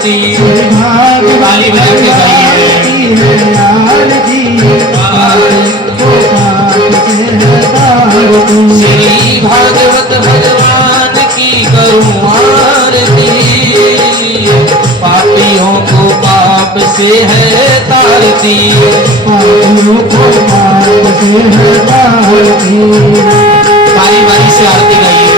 आरती ताली बजा के गाइए श्री भागवत भगवान की करूं आरती पापियों को पाप से है तारती पापियों को पाप से है तारती बारी बारी से आरती गाइए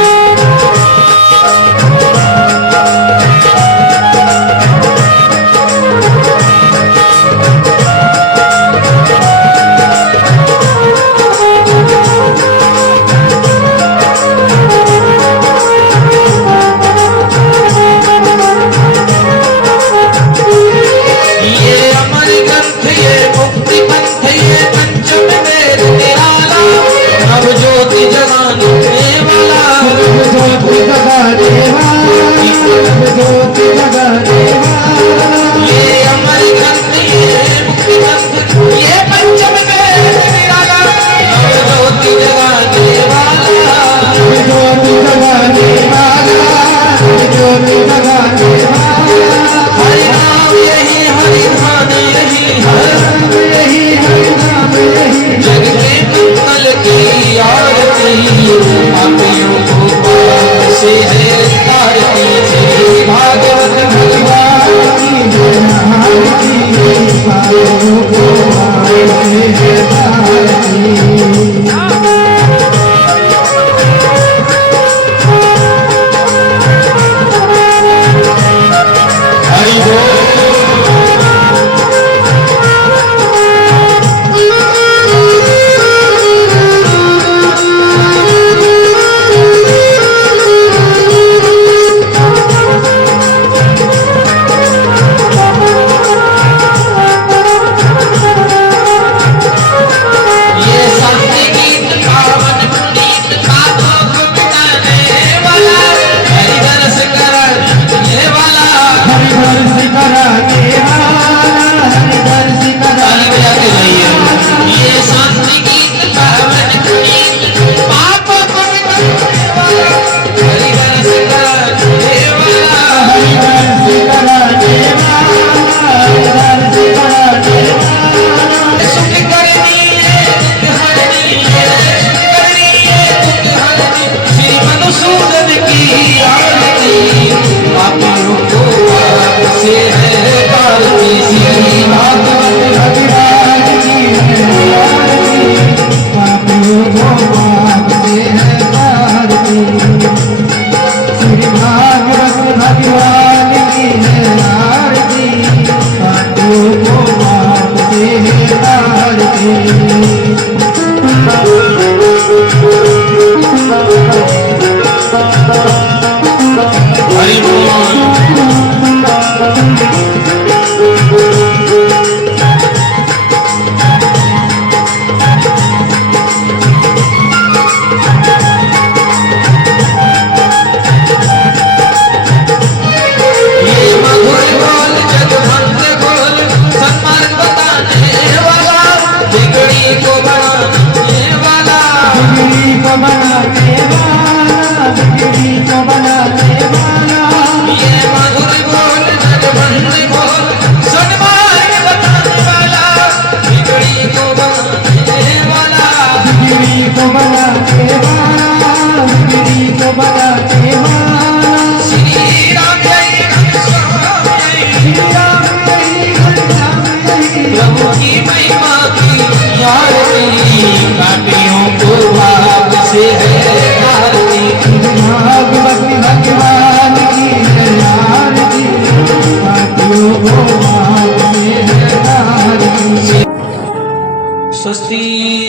स्वस्ति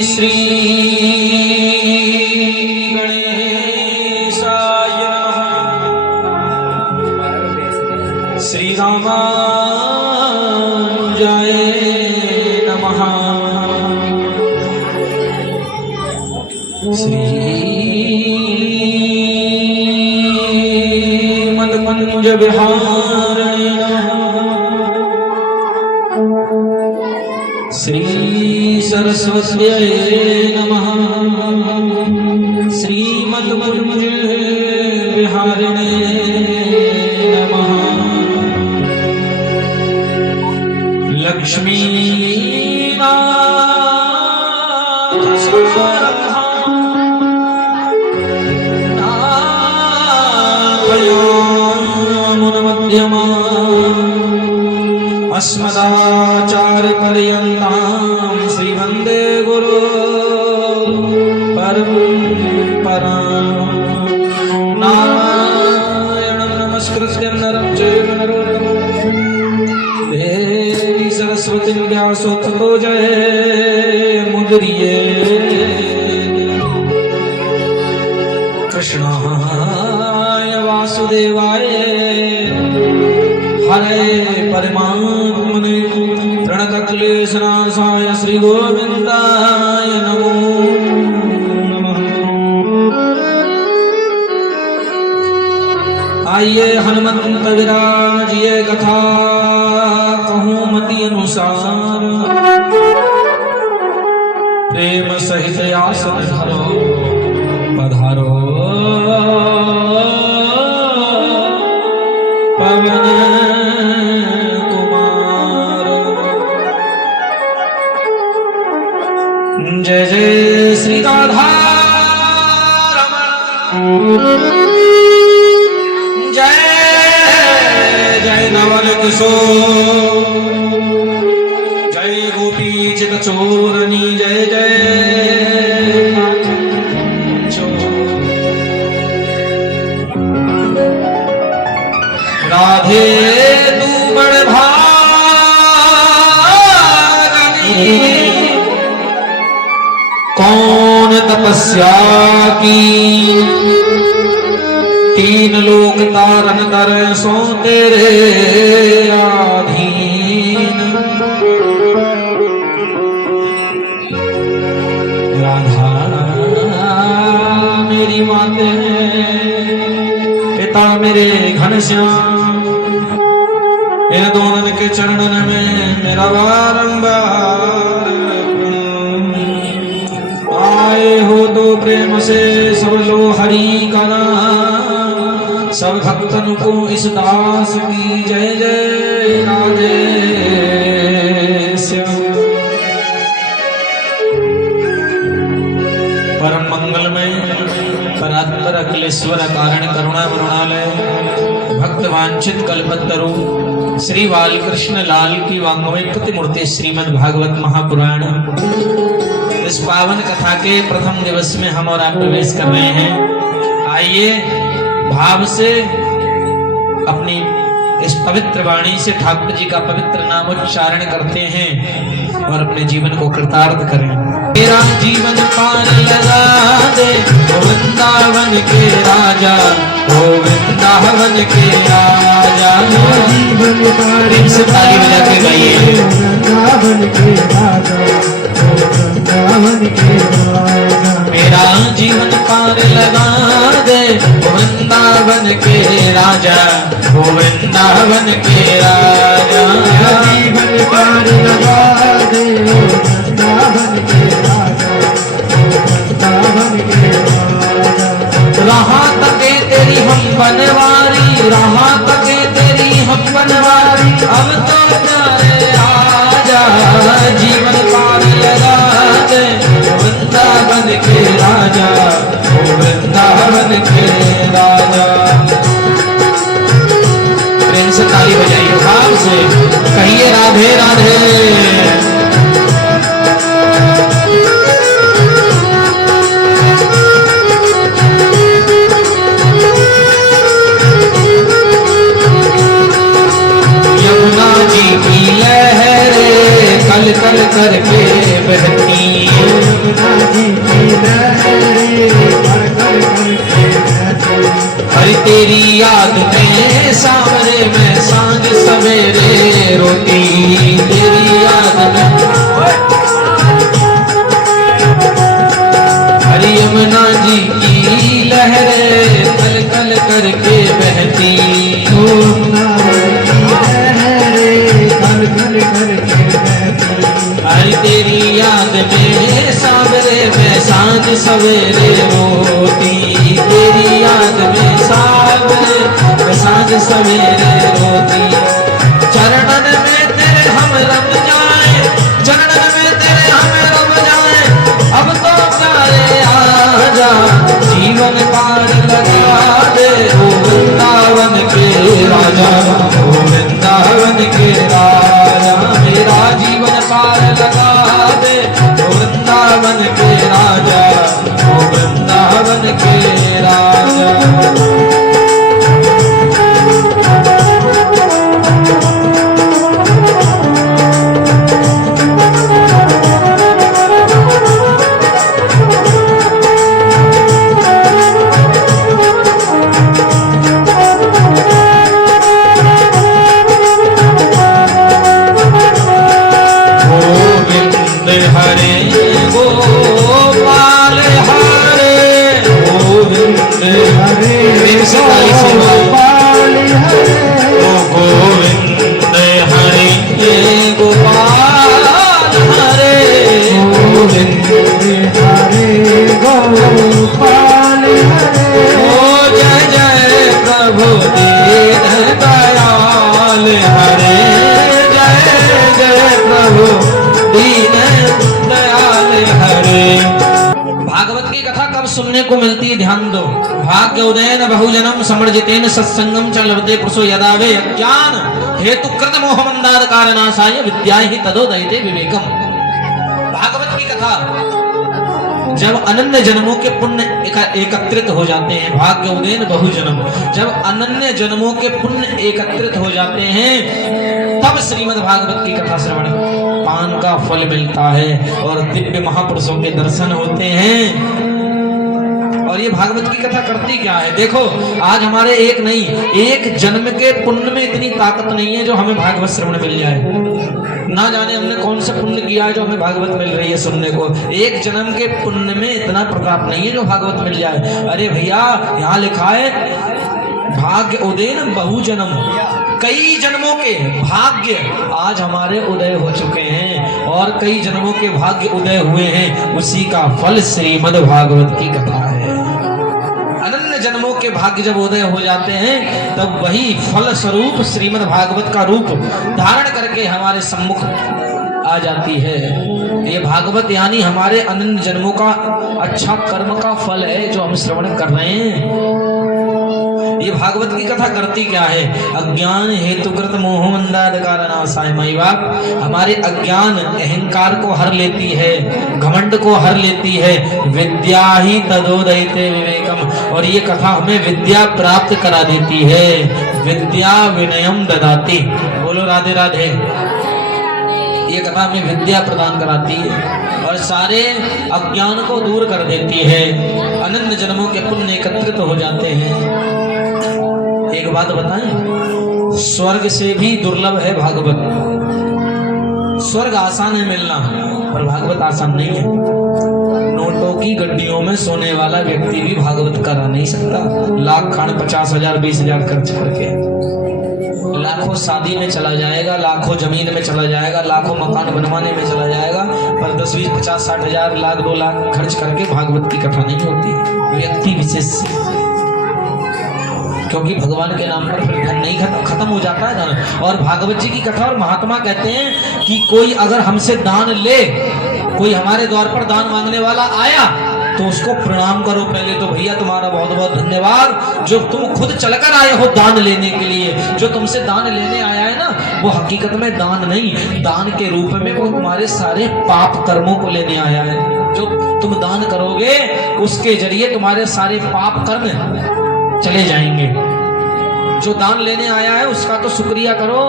श्री गणेशाय नमः श्री रामानुजाय नमः श्री मदकुंज विहारिणे श्री सरस्वत्यै नमः श्रीमद्कुंज विहारिणे नमः अस्मदाचार्यपर्यन्तां श्रीवन्दे गुरु परम्पराम् नारायणं नमस्कृत्य नरं चैव नरोत्तमं देवी सरस्वतीं व्यासो ततो जयमुदीरये कृष्णाय वासुदेवाय हरे परमात्मने प्रणतक्लेशनाशाय श्री गोविंदाय नमो नमः। आइए हनुमंत विराजिए कथा कहूँ मति अनुसार प्रेम सहित आसन धरो पधारो पवन जय जय श्री राधा रमण जय जय नवल किशोर जय गोपी चित चोरनी जय जय राधे तू बड़ भागनी कौन तपस्या की तीन लोक तारन कर सो तेरे आधीन राधा मेरी माते पिता मेरे घनश्याम इन दोनों के चरणन में मेरा बारंबार आए हो तो प्रेम से सब लो हरि का नाम सब भक्तन को इस दास की जय जय राधे श्याम। परम मंगलमय परात्पर अखिलेश्वर कारण करुणा वरुणालय भक्त वांछित कल्पतरु श्री बालकृष्ण लाल की वाङ्मय प्रतिमूर्ति श्रीमद् भागवत महापुराण इस पावन कथा के प्रथम दिवस में हम और आप प्रवेश कर रहे हैं। आइए भाव से अपनी इस पवित्र वाणी से ठाकुर जी का पवित्र नाम उच्चारण करते हैं और अपने जीवन को कृतार्थ करें। मेरा जीवन पार लगा दे वृंदावन के राजा ओ वृंदावन के राजा जीवन पार से ताली बजा के गाइए वृंदावन के राजा मेरा जीवन पार लगा दे वृंदावन के राजा वो वृंदावन के राजा जीवन पार लगा दे वृंदावन के राजा वृंदावन के राजा रहा तके तेरी हम बनवारी रहा तके तेरी हम बनवारी अब तो प्यारे आजा जीवन पार लगा दे वृंदावन के राजा वृंदावन के राजा। प्रेम से ताली बजाइए भाव से कहिए राधे राधे। यमुना जी की लहरें कल कल करके बहती हर तेरी याद में सामने में सांझ सवेरे रोती तेरी याद में हर यमुना जी की लहरें कल कल करके बहती हर तेरी याद में सावरे में सांझ सवेरे रोती तेरी याद में सावरे में सांझ सवेरे रोती चरणन में तेरे हम रम जाए चरणन में तेरे हम रम जाए अब कब सुनने को मिलती है, ध्यान दो। भाग्य उदयन बहुजनम समर्जितेन सत्संगम च लभते पुरुषो यदा वे अज्ञान हेतु कृत मोह मंदार कारणासाय विद्या ही तदोदयते विवेकम। भागवत की कथा, जब अनन्य जन्मों के पुण्य एकत्रित हो जाते हैं, भाग्य उदयन बहुजन्म, जब अनन्य जन्मों के पुण्य एकत्रित हो जाते हैं तब श्रीमद् भागवत की कथा श्रवण पान का फल मिलता है और दिव्य महापुरुषों के दर्शन होते हैं। और ये भागवत की कथा करती क्या है, देखो आज हमारे एक नहीं, एक जन्म के पुण्य में इतनी ताकत नहीं है जो हमें भागवत श्रवण मिल जाए। ना जाने हमने कौन सा पुण्य किया है जो हमें भागवत मिल रही है सुनने को। एक जन्म के पुण्य में इतना प्रताप नहीं है जो भागवत मिल जाए। अरे भैया, यहाँ लिखा है भाग्य उदयन बहुजन्म, कई जन्मों के भाग्य आज हमारे उदय हो चुके हैं और कई जन्मों के भाग्य उदय हुए हैं, उसी का फल श्रीमद् भागवत की कथा है। अनन्य जन्मों के भाग्य जब उदय हो जाते हैं तब वही फल स्वरूप श्रीमद् भागवत का रूप धारण करके हमारे सम्मुख आ जाती है। ये भागवत यानी हमारे अनन्य जन्मों का अच्छा कर्म का फल है जो हम श्रवण कर रहे हैं। ये भागवत की कथा करती क्या है, अज्ञान हेतुकृत मोह मंदाधिकार नाशाय मई बाप, हमारे अज्ञान अहंकार को हर लेती है, घमंड को हर लेती है। विद्या ही तदोदयते विवेकम, और ये कथा हमें विद्या प्राप्त करा देती है। विद्या विनयम ददाती, बोलो राधे राधे। ये कथा हमें विद्या प्रदान कराती है और सारे अज्ञान को दूर कर देती है। अनन्य जन्मों के पुण्य एकत्रित हो जाते हैं। एक बात बताएं, स्वर्ग से भी दुर्लभ है भागवत। स्वर्ग आसान है मिलना, पर भागवत आसान नहीं है। नोटों की गड्डियों में सोने वाला व्यक्ति भी भागवत करा नहीं सकता। लाख खान 50,000 20,000 खर्च करके लाखों शादी में चला जाएगा, लाखों जमीन में चला जाएगा, लाखों मकान बनवाने में चला जाएगा, पर 10 20 50 60 हजार लाख 2 लाख खर्च करके भागवत की कथा नहीं होती व्यक्ति विशेष से। क्योंकि भगवान के नाम पर फिर धन नहीं खत्म हो जाता है धन। और भागवत जी की कथा और महात्मा कहते हैं कि कोई अगर हमसे दान ले, कोई हमारे द्वार पर दान मांगने वाला आया तो उसको प्रणाम करो पहले तो, भैया तुम्हारा बहुत बहुत धन्यवाद जो तुम खुद चलकर आए हो दान लेने के लिए। जो तुमसे दान लेने आया है ना, वो हकीकत में दान नहीं, दान के रूप में वो तुम्हारे सारे पाप कर्मों को लेने आया है। जो तुम दान करोगे उसके जरिए तुम्हारे सारे पाप कर्म चले जाएंगे। जो दान लेने आया है उसका तो शुक्रिया करो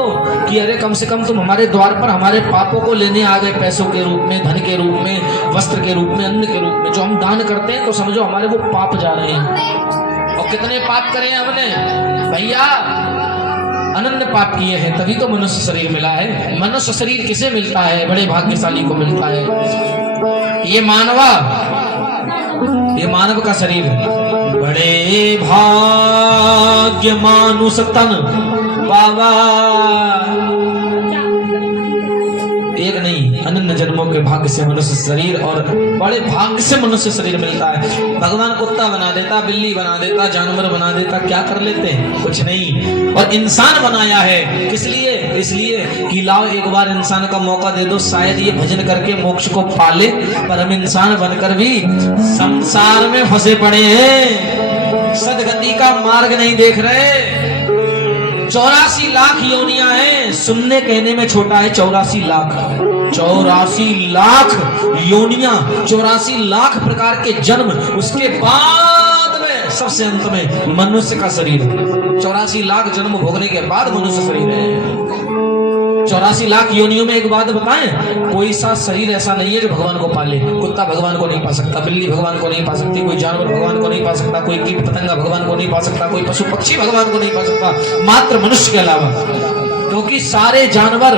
कि अरे कम से कम तुम हमारे द्वार पर हमारे पापों को लेने आ गए, पैसों के रूप में, धन के रूप में, वस्त्र के रूप में, अन्न के रूप में। जो हम दान करते हैं तो समझो हमारे वो पाप जा रहे हैं। और कितने पाप करे हैं हमने भैया, अनंत पाप किए हैं, तभी तो मनुष्य शरीर मिला है। मनुष्य शरीर किसे मिलता है, बड़े भाग्यशाली को मिलता है। ये मानव का शरीर है। बड़े भाग्य मानुष तन बाबा, एक नहीं अनन्य जन्मों के भाग्य से मनुष्य शरीर, और बड़े भाग्य से मनुष्य शरीर मिलता है। भगवान कुत्ता बना देता, बिल्ली बना देता, जानवर बना देता, क्या कर लेते हैं, कुछ नहीं। और इंसान बनाया है किस लिए, इसलिए कि लाओ एक बार इंसान का मौका दे दो, शायद ये भजन करके मोक्ष को पाले। पर हम इंसान बनकर भी संसार में फंसे पड़े हैं, सदगति का मार्ग नहीं देख रहे। 84 लाख योनियां हैं, सुनने कहने में छोटा है 84 लाख, 84 लाख योनियां, 84 लाख प्रकार के जन्म, उसके बाद में सबसे अंत में मनुष्य का शरीर। 84 लाख जन्म भोगने के बाद मनुष्य शरीर है। 84 लाख योनियों में एक बात बताएं, कोई सा शरीर ऐसा नहीं है जो भगवान को पाले। कुत्ता भगवान को नहीं पा सकता, बिल्ली भगवान को नहीं पा सकती, कोई जानवर भगवान को नहीं पा सकता, कोई कीट पतंगा भगवान को नहीं पा सकता, कोई पशु पक्षी भगवान को नहीं पा सकता, मात्र मनुष्य के अलावा। क्योंकि सारे जानवर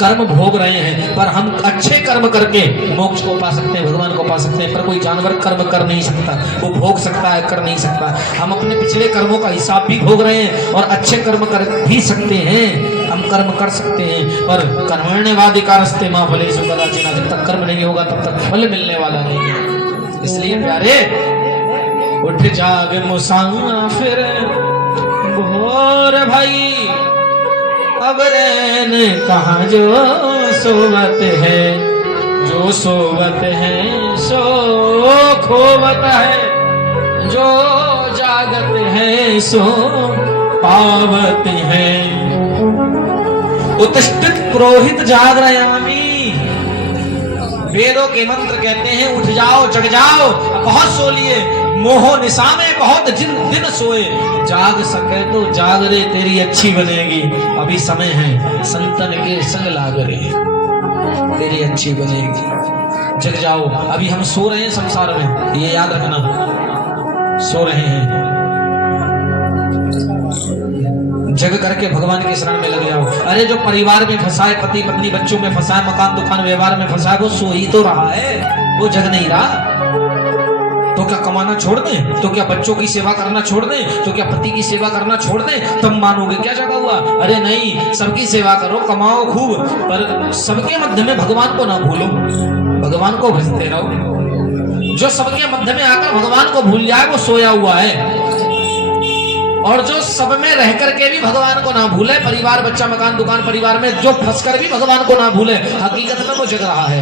कर्म भोग रहे हैं, पर हम अच्छे कर्म करके मोक्ष को पा सकते हैं, भगवान को पा सकते हैं। पर कोई जानवर कर्म कर नहीं सकता, वो भोग सकता है, कर नहीं सकता। हम अपने पिछले कर्मों का हिसाब भी भोग रहे हैं और अच्छे कर्म कर भी सकते हैं, हम कर्म कर सकते हैं। पर कर्मण्येवाधिकारस्ते मा फलेषु कदाचन, जब तक कर्म नहीं होगा तब तक फल मिलने वाला नहीं है। इसलिए प्यारे, उठ जाग मुसाफिर भोर भाई, अब रैन कहाँ जो सोवत है, जो सोवत है सो खोवत है। जो जागत है सो पावत है। उत्तिष्ठित पुरोहित जागरयामी। वेदों के मंत्र कहते हैं उठ जाओ जग जाओ, बहुत सो लिए, मोहो निशा में बहुत दिन सोए, जाग सके तो जाग रे तेरी अच्छी बनेगी। अभी समय है संतन के संग लाग रे तेरी अच्छी बनेगी। जग जाओ, अभी हम सो रहे हैं संसार में, ये याद रखना, सो रहे हैं। जग करके भगवान के शरण में लग जाओ। अरे जो परिवार में फंसा है, पति पत्नी बच्चों में फंसा है, मकान दुकान व्यवहार में फंसा है, वो सो ही तो रहा है, वो जग नहीं रहा। तो क्या कमाना छोड़ दें? तो क्या बच्चों की सेवा करना छोड़ दें? तो क्या पति की सेवा करना छोड़ दें? तब मानोगे क्या जगा हुआ? अरे नहीं, सबकी सेवा करो, कमाओ खूब, पर सबके मध्य में भगवान को ना भूलो, भगवान को भजते रहो। जो सबके मध्य में आकर भगवान को भूल जाए वो सोया हुआ है, और जो सब में रह करके भी भगवान को ना भूले, परिवार बच्चा मकान दुकान परिवार में जो फंस कर भी भगवान को ना भूले, हकीकत में वो जग रहा है।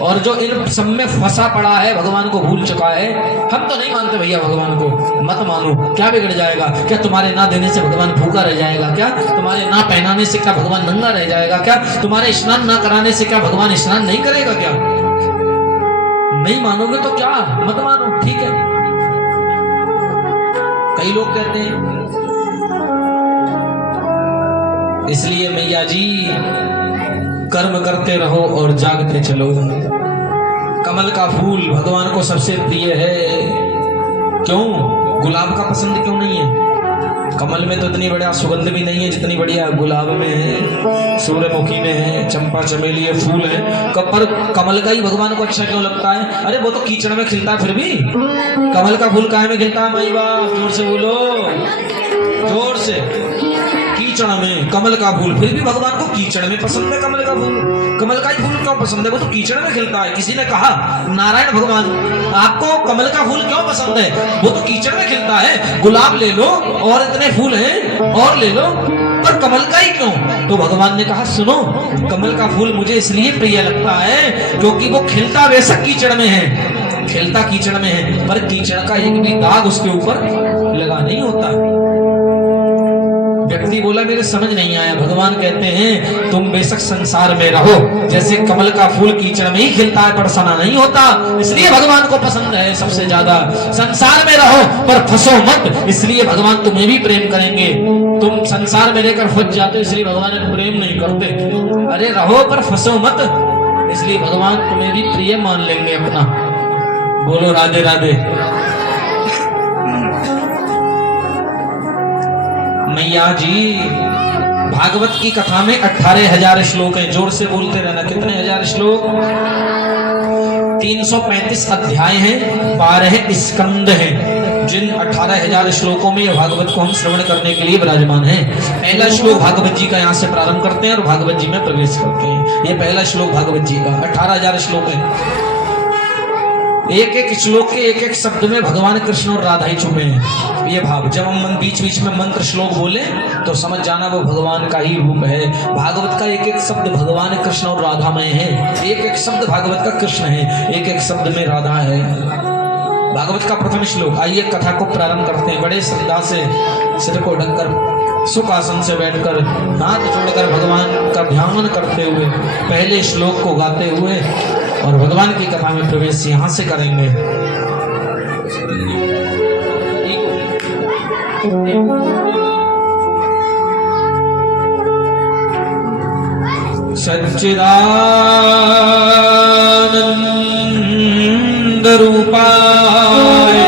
और जो इन सब में फंसा पड़ा है, भगवान को भूल चुका है। हम तो नहीं मानते भैया भगवान को, मत मानो, क्या बिगड़ जाएगा? क्या तुम्हारे ना देने से भगवान भूखा रह जाएगा क्या? तुम्हारे ना पहनाने से क्या भगवान नंगा रह जाएगा क्या? तुम्हारे स्नान ना कराने से क्या भगवान स्नान नहीं करेगा क्या? नहीं मानोगे तो क्या, मत मानो, ठीक है। कई लोग कहते हैं इसलिए मैया जी कर्म करते रहो और जागते चलो। कमल का फूल भगवान को सबसे प्रिय है, क्यों? गुलाब का पसंद क्यों नहीं है? कमल में तो इतनी बढ़िया सुगंध भी नहीं है जितनी बढ़िया गुलाब में है, सूर्यमुखी में है, चंपा चमेली है, फूल है, पर कमल का ही भगवान को अच्छा क्यों लगता है? अरे वो तो कीचड़ में खिलता है, फिर भी कमल का फूल काहे में खिलता है? माई बाप जोर से बोलो, जोर से। कीचड़ में कमल का फूल, फिर भी भगवान को कीचड़ में पसंद है कमल का फूल। कमल का ही फूल क्यों पसंद है? वो तो कीचड़ में खिलता है। किसी ने कहा, नारायण भगवान आपको कमल का फूल क्यों पसंद है? वो तो कीचड़ में खिलता है। गुलाब ले लो और इतने फूल हैं और ले लो, पर कमल का ही क्यों? तो भगवान ने कहा, सुनो, कमल का फूल मुझे इसलिए प्रिय लगता है क्योंकि वो खिलता बेशक कीचड़ में है, खिलता कीचड़ में है, पर कीचड़ का एक भी दाग उसके ऊपर लगा नहीं होता। व्यक्ति बोला मेरे समझ नहीं आया। भगवान कहते हैं तुम बेशक संसार में रहो, जैसे कमल का फूल कीचड़ में ही खिलता है पर सना नहीं होता, इसलिए भगवान को पसंद है सबसे ज्यादा। संसार में रहो पर फंसो मत, इसलिए भगवान तुम्हें भी प्रेम करेंगे। तुम संसार में रहकर फंस जाते इसलिए भगवान प्रेम नहीं करते। अरे रहो पर फंसो मत, इसलिए भगवान तुम्हें भी प्रिय मान लेंगे अपना। बोलो राधे राधे। मैया जी भागवत की कथा में 18,000 श्लोक हैं, जोर से बोलते रहना। कितने हजार श्लोक? 335 अध्याय हैं, 12 स्कंद हैं, जिन 18,000 श्लोकों में भागवत को हम श्रवण करने के लिए विराजमान हैं। पहला श्लोक भागवत जी का यहाँ से प्रारंभ करते हैं और भागवत जी में प्रवेश करते हैं। ये पहला श्लोक भागवत जी का, 18,000 श्लोक है। एक एक श्लोक के एक एक शब्द में भगवान कृष्ण और राधा ही छुपे हैं। ये भाव, जब हम बीच बीच में मंत्र श्लोक बोले तो समझ जाना वो भगवान का ही रूप है। भागवत का एक एक शब्द भगवान कृष्ण और राधा में है, एक एक शब्द भागवत का कृष्ण है, एक एक शब्द में राधा है। भागवत का प्रथम श्लोक, आइए कथा को प्रारंभ करते हैं। बड़े श्रद्धा से सिर को ढककर सुख आसन से बैठकर हाथ जोड़कर भगवान का ध्यान करते हुए पहले श्लोक को गाते हुए और भगवान की कथा में प्रवेश यहां से करेंगे। सच्चिदानंद रूपाय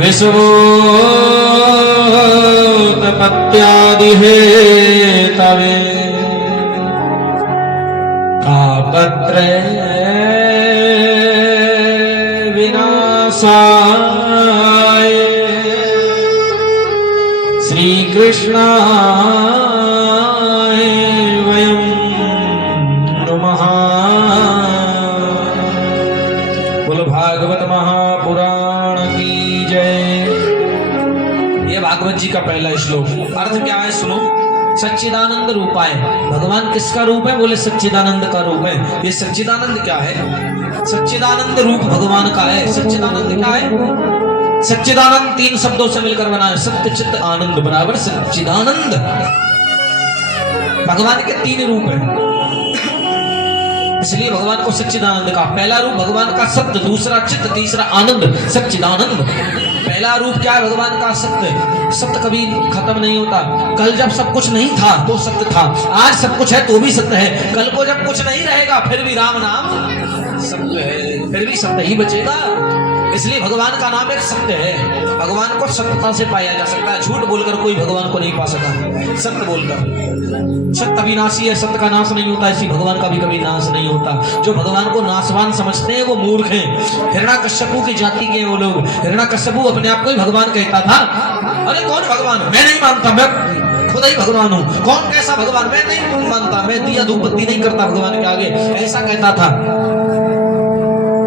विश्वोत्पत्त्यादि हेतवे तापत्रय विनाशाय श्री कृष्णाय वयं नमः। बोलो भागवत महापुराण की जय। ये भागवत जी का पहला श्लोक। अर्थ क्या है सुनो। सच्चिदानंद रूपाय, भगवान किसका रूप है? बोले सच्चिदानंद का रूप है। ये सच्चिदानंद क्या है? सच्चिदानंद रूप भगवान का है। सच्चिदानंद क्या है? सच्चिदानंद 3 शब्दों से मिलकर बना है। सत्य चित्त आनंद बराबर सच्चिदानंद। भगवान के 3 रूप हैं, इसलिए भगवान को सच्चिदानंद का। पहला रूप भगवान का सत्य, दूसरा चित्त, तीसरा आनंद, सच्चिदानंद। पहला रूप क्या है भगवान का? सत्य। सत्य कभी खत्म नहीं होता। कल जब सब कुछ नहीं था तो सत्य था, आज सब कुछ है तो भी सत्य है। कल को जब कुछ नहीं रहेगा फिर भी राम नाम सत्य है, फिर भी सत्य ही बचेगा। इसलिए भगवान का नाम एक सत्य है। भगवान को सत्यता से पाया जा सकता है। झूठ बोलकर कोई भगवान को नहीं पा सका, सत्य बोलकर। सत्य अविनाशी है, सत्य का नाश नहीं होता, इसी भगवान का भी कभी नाश नहीं होता। जो भगवान को नाशवान समझते हैं वो मूर्ख हैं। हिरण्याकश्यपु की जाति के वो लोग। हिरण्याकश्यपु अपने आप को ही भगवान कहता था। अरे कौन भगवान? मैं नहीं मानता, मैं खुद ही भगवान हूँ। कौन कैसा भगवान? मैं नहीं मानता, मैं दिया धूपबत्ती नहीं करता भगवान के आगे, ऐसा कहता था।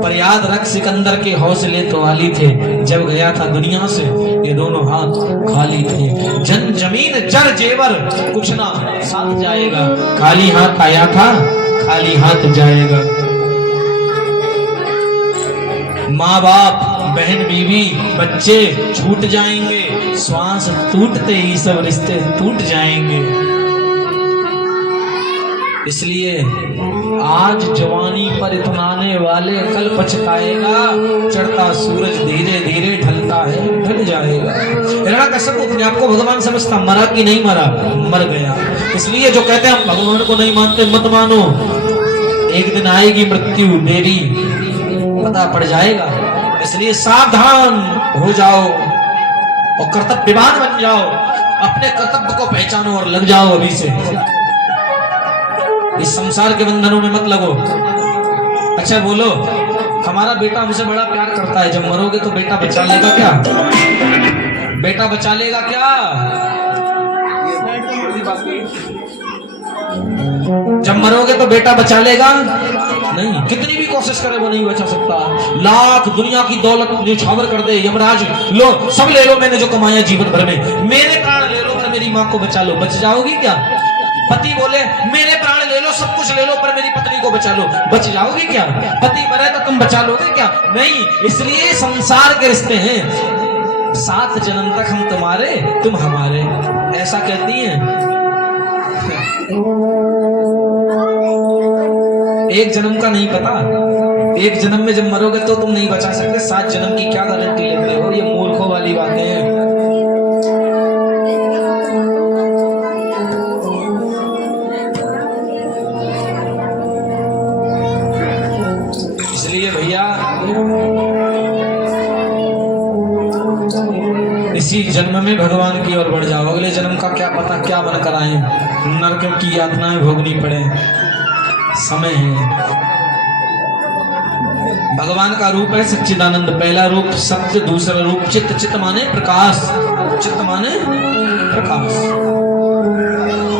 पर याद रख, सिकंदर के हौसले तो आली थे, जब गया था दुनिया से ये दोनों हाथ खाली थे। जन जमीन जर जेवर कुछ ना साथ जाएगा, खाली हाथ आया था खाली हाथ जाएगा। माँ बाप, बहन बीवी, बच्चे छूट जाएंगे, श्वास टूटते ही सब रिश्ते टूट जाएंगे। इसलिए आज जवानी पर इतनाने वाले कल पछताएगा। चढ़ता सूरज धीरे धीरे ढलता है, ढल जाएगा। हिरण्याकश्यप अपने आप को भगवान समझता, मरा कि नहीं मरा? मर गया। इसलिए जो कहते हैं हम भगवान को नहीं मानते, मत मानो। एक दिन आएगी मृत्यु, देरी पता पड़ जाएगा। इसलिए सावधान हो जाओ और कर्तव्यवान बन जाओ। अपने कर्तव्य को पहचानो और लग जाओ अभी से। इस संसार के बंधनों में मत लगो। अच्छा बोलो, हमारा बेटा हमसे बड़ा प्यार करता है, जब मरोगे तो बेटा बचा लेगा क्या? बेटा बचा लेगा क्या? जब मरोगे तो बेटा बचा लेगा नहीं। कितनी भी कोशिश करे वो नहीं बचा सकता। लाख दुनिया की दौलत न्यौछावर कर दे यमराज, लो सब ले लो मैंने जो कमाया जीवन भर में, मेरे प्राण ले लो पर मेरी माँ को बचा लो, बच जाओगी क्या? पति बोले मेरे प्राण ले लो, सब कुछ ले लो पर मेरी पत्नी को बचा लो, बच जाओगी क्या? पति मरे तो तुम बचा लोगे क्या? नहीं। इसलिए संसार के रिश्ते हैं, 7 जन्म तक हम तुम्हारे तुम हमारे, ऐसा कहती हैं। एक जन्म का नहीं पता, एक जन्म में जब मरोगे तो तुम नहीं बचा सकते, 7 जन्म की क्या गारंटी लेते हो? ये मूर्खों वाली बातें हैं। इसलिए भैया इसी जन्म में भगवान की ओर बढ़ जाओ। अगले जन्म का क्या पता क्या बनकर आए, नरक की यातनाएं भोगनी पड़े, समय है। भगवान का रूप है सच्चिदानंद। पहला रूप सत्य, दूसरा रूप चित्त। चित्त माने प्रकाश, चित्त माने प्रकाश।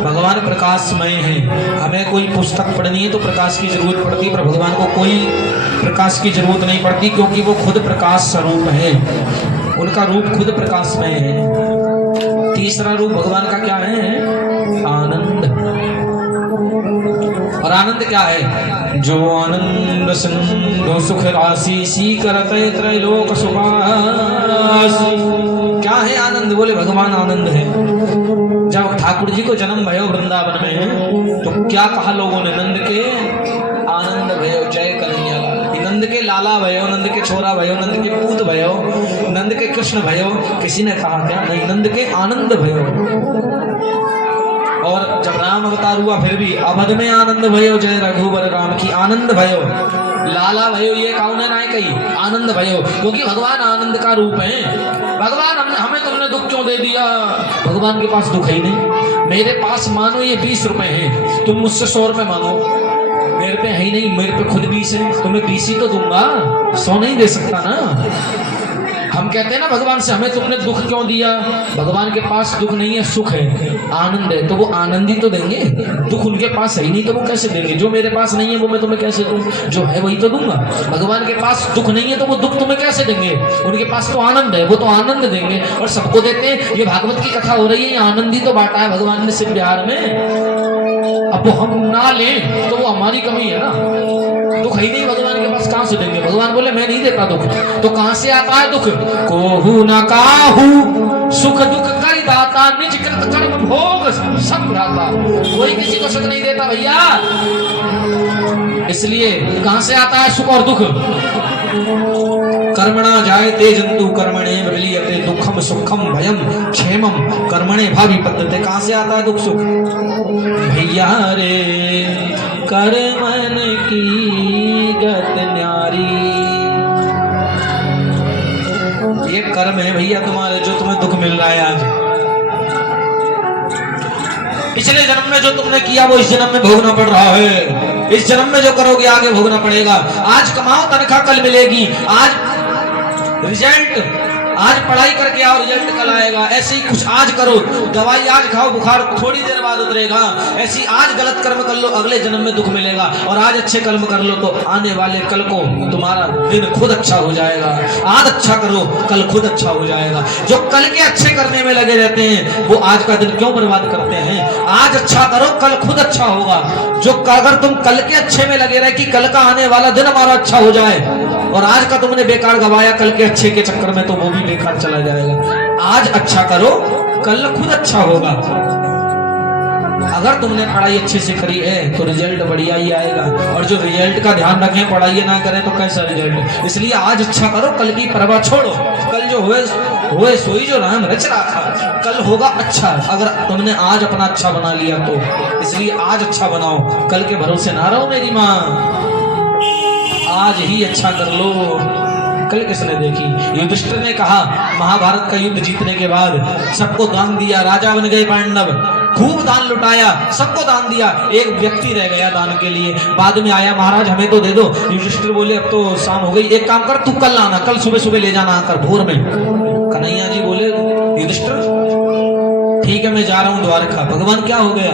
भगवान प्रकाशमय है। हमें कोई पुस्तक पढ़नी है तो प्रकाश की जरूरत पड़ती है, पर भगवान को कोई प्रकाश की जरूरत नहीं पड़ती, क्योंकि वो खुद प्रकाश स्वरूप है। उनका रूप खुद प्रकाशमय है। तीसरा रूप भगवान का क्या है? आनंद। और आनंद क्या है? जो आनंद सिंधु सुख राशि सी करते त्रैलोक सुखासी। क्या है आनंद? बोले भगवान आनंद है। जब ठाकुर जी को जन्म भयो वृंदावन में तो क्या कहा लोगों ने? नंद के आनंद भयो, जय कन्हैया लाल। नंद के लाला भयो, नंद के छोरा भयो, नंद के पूत भयो, नंद के कृष्ण भयो। किसी ने कहा क्या? नहीं, नंद के आनंद भयो। और जब राम अवतार हुआ फिर भी अवध में आनंद भयो, जय रघुबर राम की। आनंद भयो, लाला भयो, ये कौन है? ना कही आनंद भयो, क्योंकि भगवान आनंद का रूप है। भगवान हमें तुमने दुख क्यों दे दिया? भगवान के पास दुख ही नहीं। मेरे पास मानो ये 20 रुपए हैं, तुम मुझसे 100 रुपए मांगो, मेरे पे है ही नहीं, मेरे पे खुद 20 है, तुम्हें 20 ही तो दूंगा, 100 नहीं दे सकता ना। हम कहते हैं ना भगवान से हमें तुमने दुख क्यों दिया? भगवान के पास दुख नहीं है, सुख है, आनंद है, तो वो आनंद ही तो देंगे। दुख उनके पास है ही नहीं तो वो कैसे देंगे? जो मेरे पास नहीं है वो मैं तुम्हें कैसे दूं? जो है वही तो दूंगा। भगवान के पास दुख नहीं है तो वो दुख तुम्हें कैसे देंगे? उनके पास तो आनंद है, वो तो आनंद देंगे और सबको देते हैं। ये भागवत की कथा हो रही है, आनंद ही तो बांटा है भगवान ने सिर्फ बिहार में। अब वो हम ना लें तो वो हमारी कमी है ना। दुख ही नहीं भगवान के पास, कहां कहां से देंगे? भगवान बोले मैं नहीं देता दुख। तो कहां से आता है दुख? कोहू न काहू सुख दुख कर दाता, निज कृत कर्म भोग सब भ्राता। कोई किसी को सुख नहीं देता भैया। इसलिए कहां से आता है सुख और दुख? कर्मणा जायते जंतु कर्मणे विलीयते दुखम सुखम भयम क्षेमम कर्मणे भावी पद्धते। कहां से आता है दुख सुख? भैया रे कर्मन की गत न्यारी। ये कर्म है भैया तुम्हारे, जो तुम्हें दुख मिल रहा है आज। पिछले जन्म में जो तुमने किया वो इस जन्म में भोगना पड़ रहा है। इस जन्म में जो करोगे आगे भोगना पड़ेगा। आज कमाओ तनख्वाह कल मिलेगी, आज रिजल्ट, आज पढ़ाई करके आओ रिजल्ट कल आएगा। ऐसे ही कुछ आज करो, दवाई आज खाओ बुखार थोड़ी देर बाद उतरेगा। ऐसी आज गलत कर्म कर लो अगले जन्म में दुख मिलेगा, और आज अच्छे कर्म कर लो तो आने वाले कल को तुम्हारा दिन खुद अच्छा हो जाएगा। आज अच्छा करो कल खुद अच्छा हो जाएगा। जो कल के अच्छे करने में लगे रहते हैं वो आज का दिन क्यों बर्बाद करते हैं? आज अच्छा करो कल खुद अच्छा होगा। जो अगर तुम कल के अच्छे में लगे रहे कि कल का आने वाला दिन हमारा अच्छा हो जाए, और आज का तुमने बेकार गवाया कल के अच्छे के चक्कर में, तो वो भी बेकार चला जाएगा। आज अच्छा करो कल खुद अच्छा होगा। अगर तुमने पढ़ाई अच्छे से करी है तो रिजल्ट बढ़िया ही आएगा, और जो रिजल्ट का ध्यान रखें पढ़ाई ना करें तो कैसा रिजल्ट। इसलिए आज अच्छा करो कल की परवाह छोड़ो। कल जो होए सोई जो राम रच रखा, कल होगा अच्छा अगर तुमने आज अपना अच्छा बना लिया तो। इसलिए आज अच्छा बनाओ, कल के भरोसे ना रहो मेरी माँ। आज ही अच्छा कर लो, कल किसने देखी। युधिष्ठिर ने कहा महाभारत का युद्ध जीतने के बाद सबको दान दिया, राजा बन गए पांडव, खूब दान लुटाया, सबको दान दिया। एक व्यक्ति रह गया दान के लिए, बाद में आया महाराज हमें तो दे दो। युधिष्ठिर बोले अब तो शाम हो गई, एक काम कर तू कल आना, कल सुबह सुबह ले जाना आकर भोर में। कन्हैया जी बोले युधिष्ठिर ठीक है मैं जा रहा हूँ द्वारका। भगवान क्या हो गया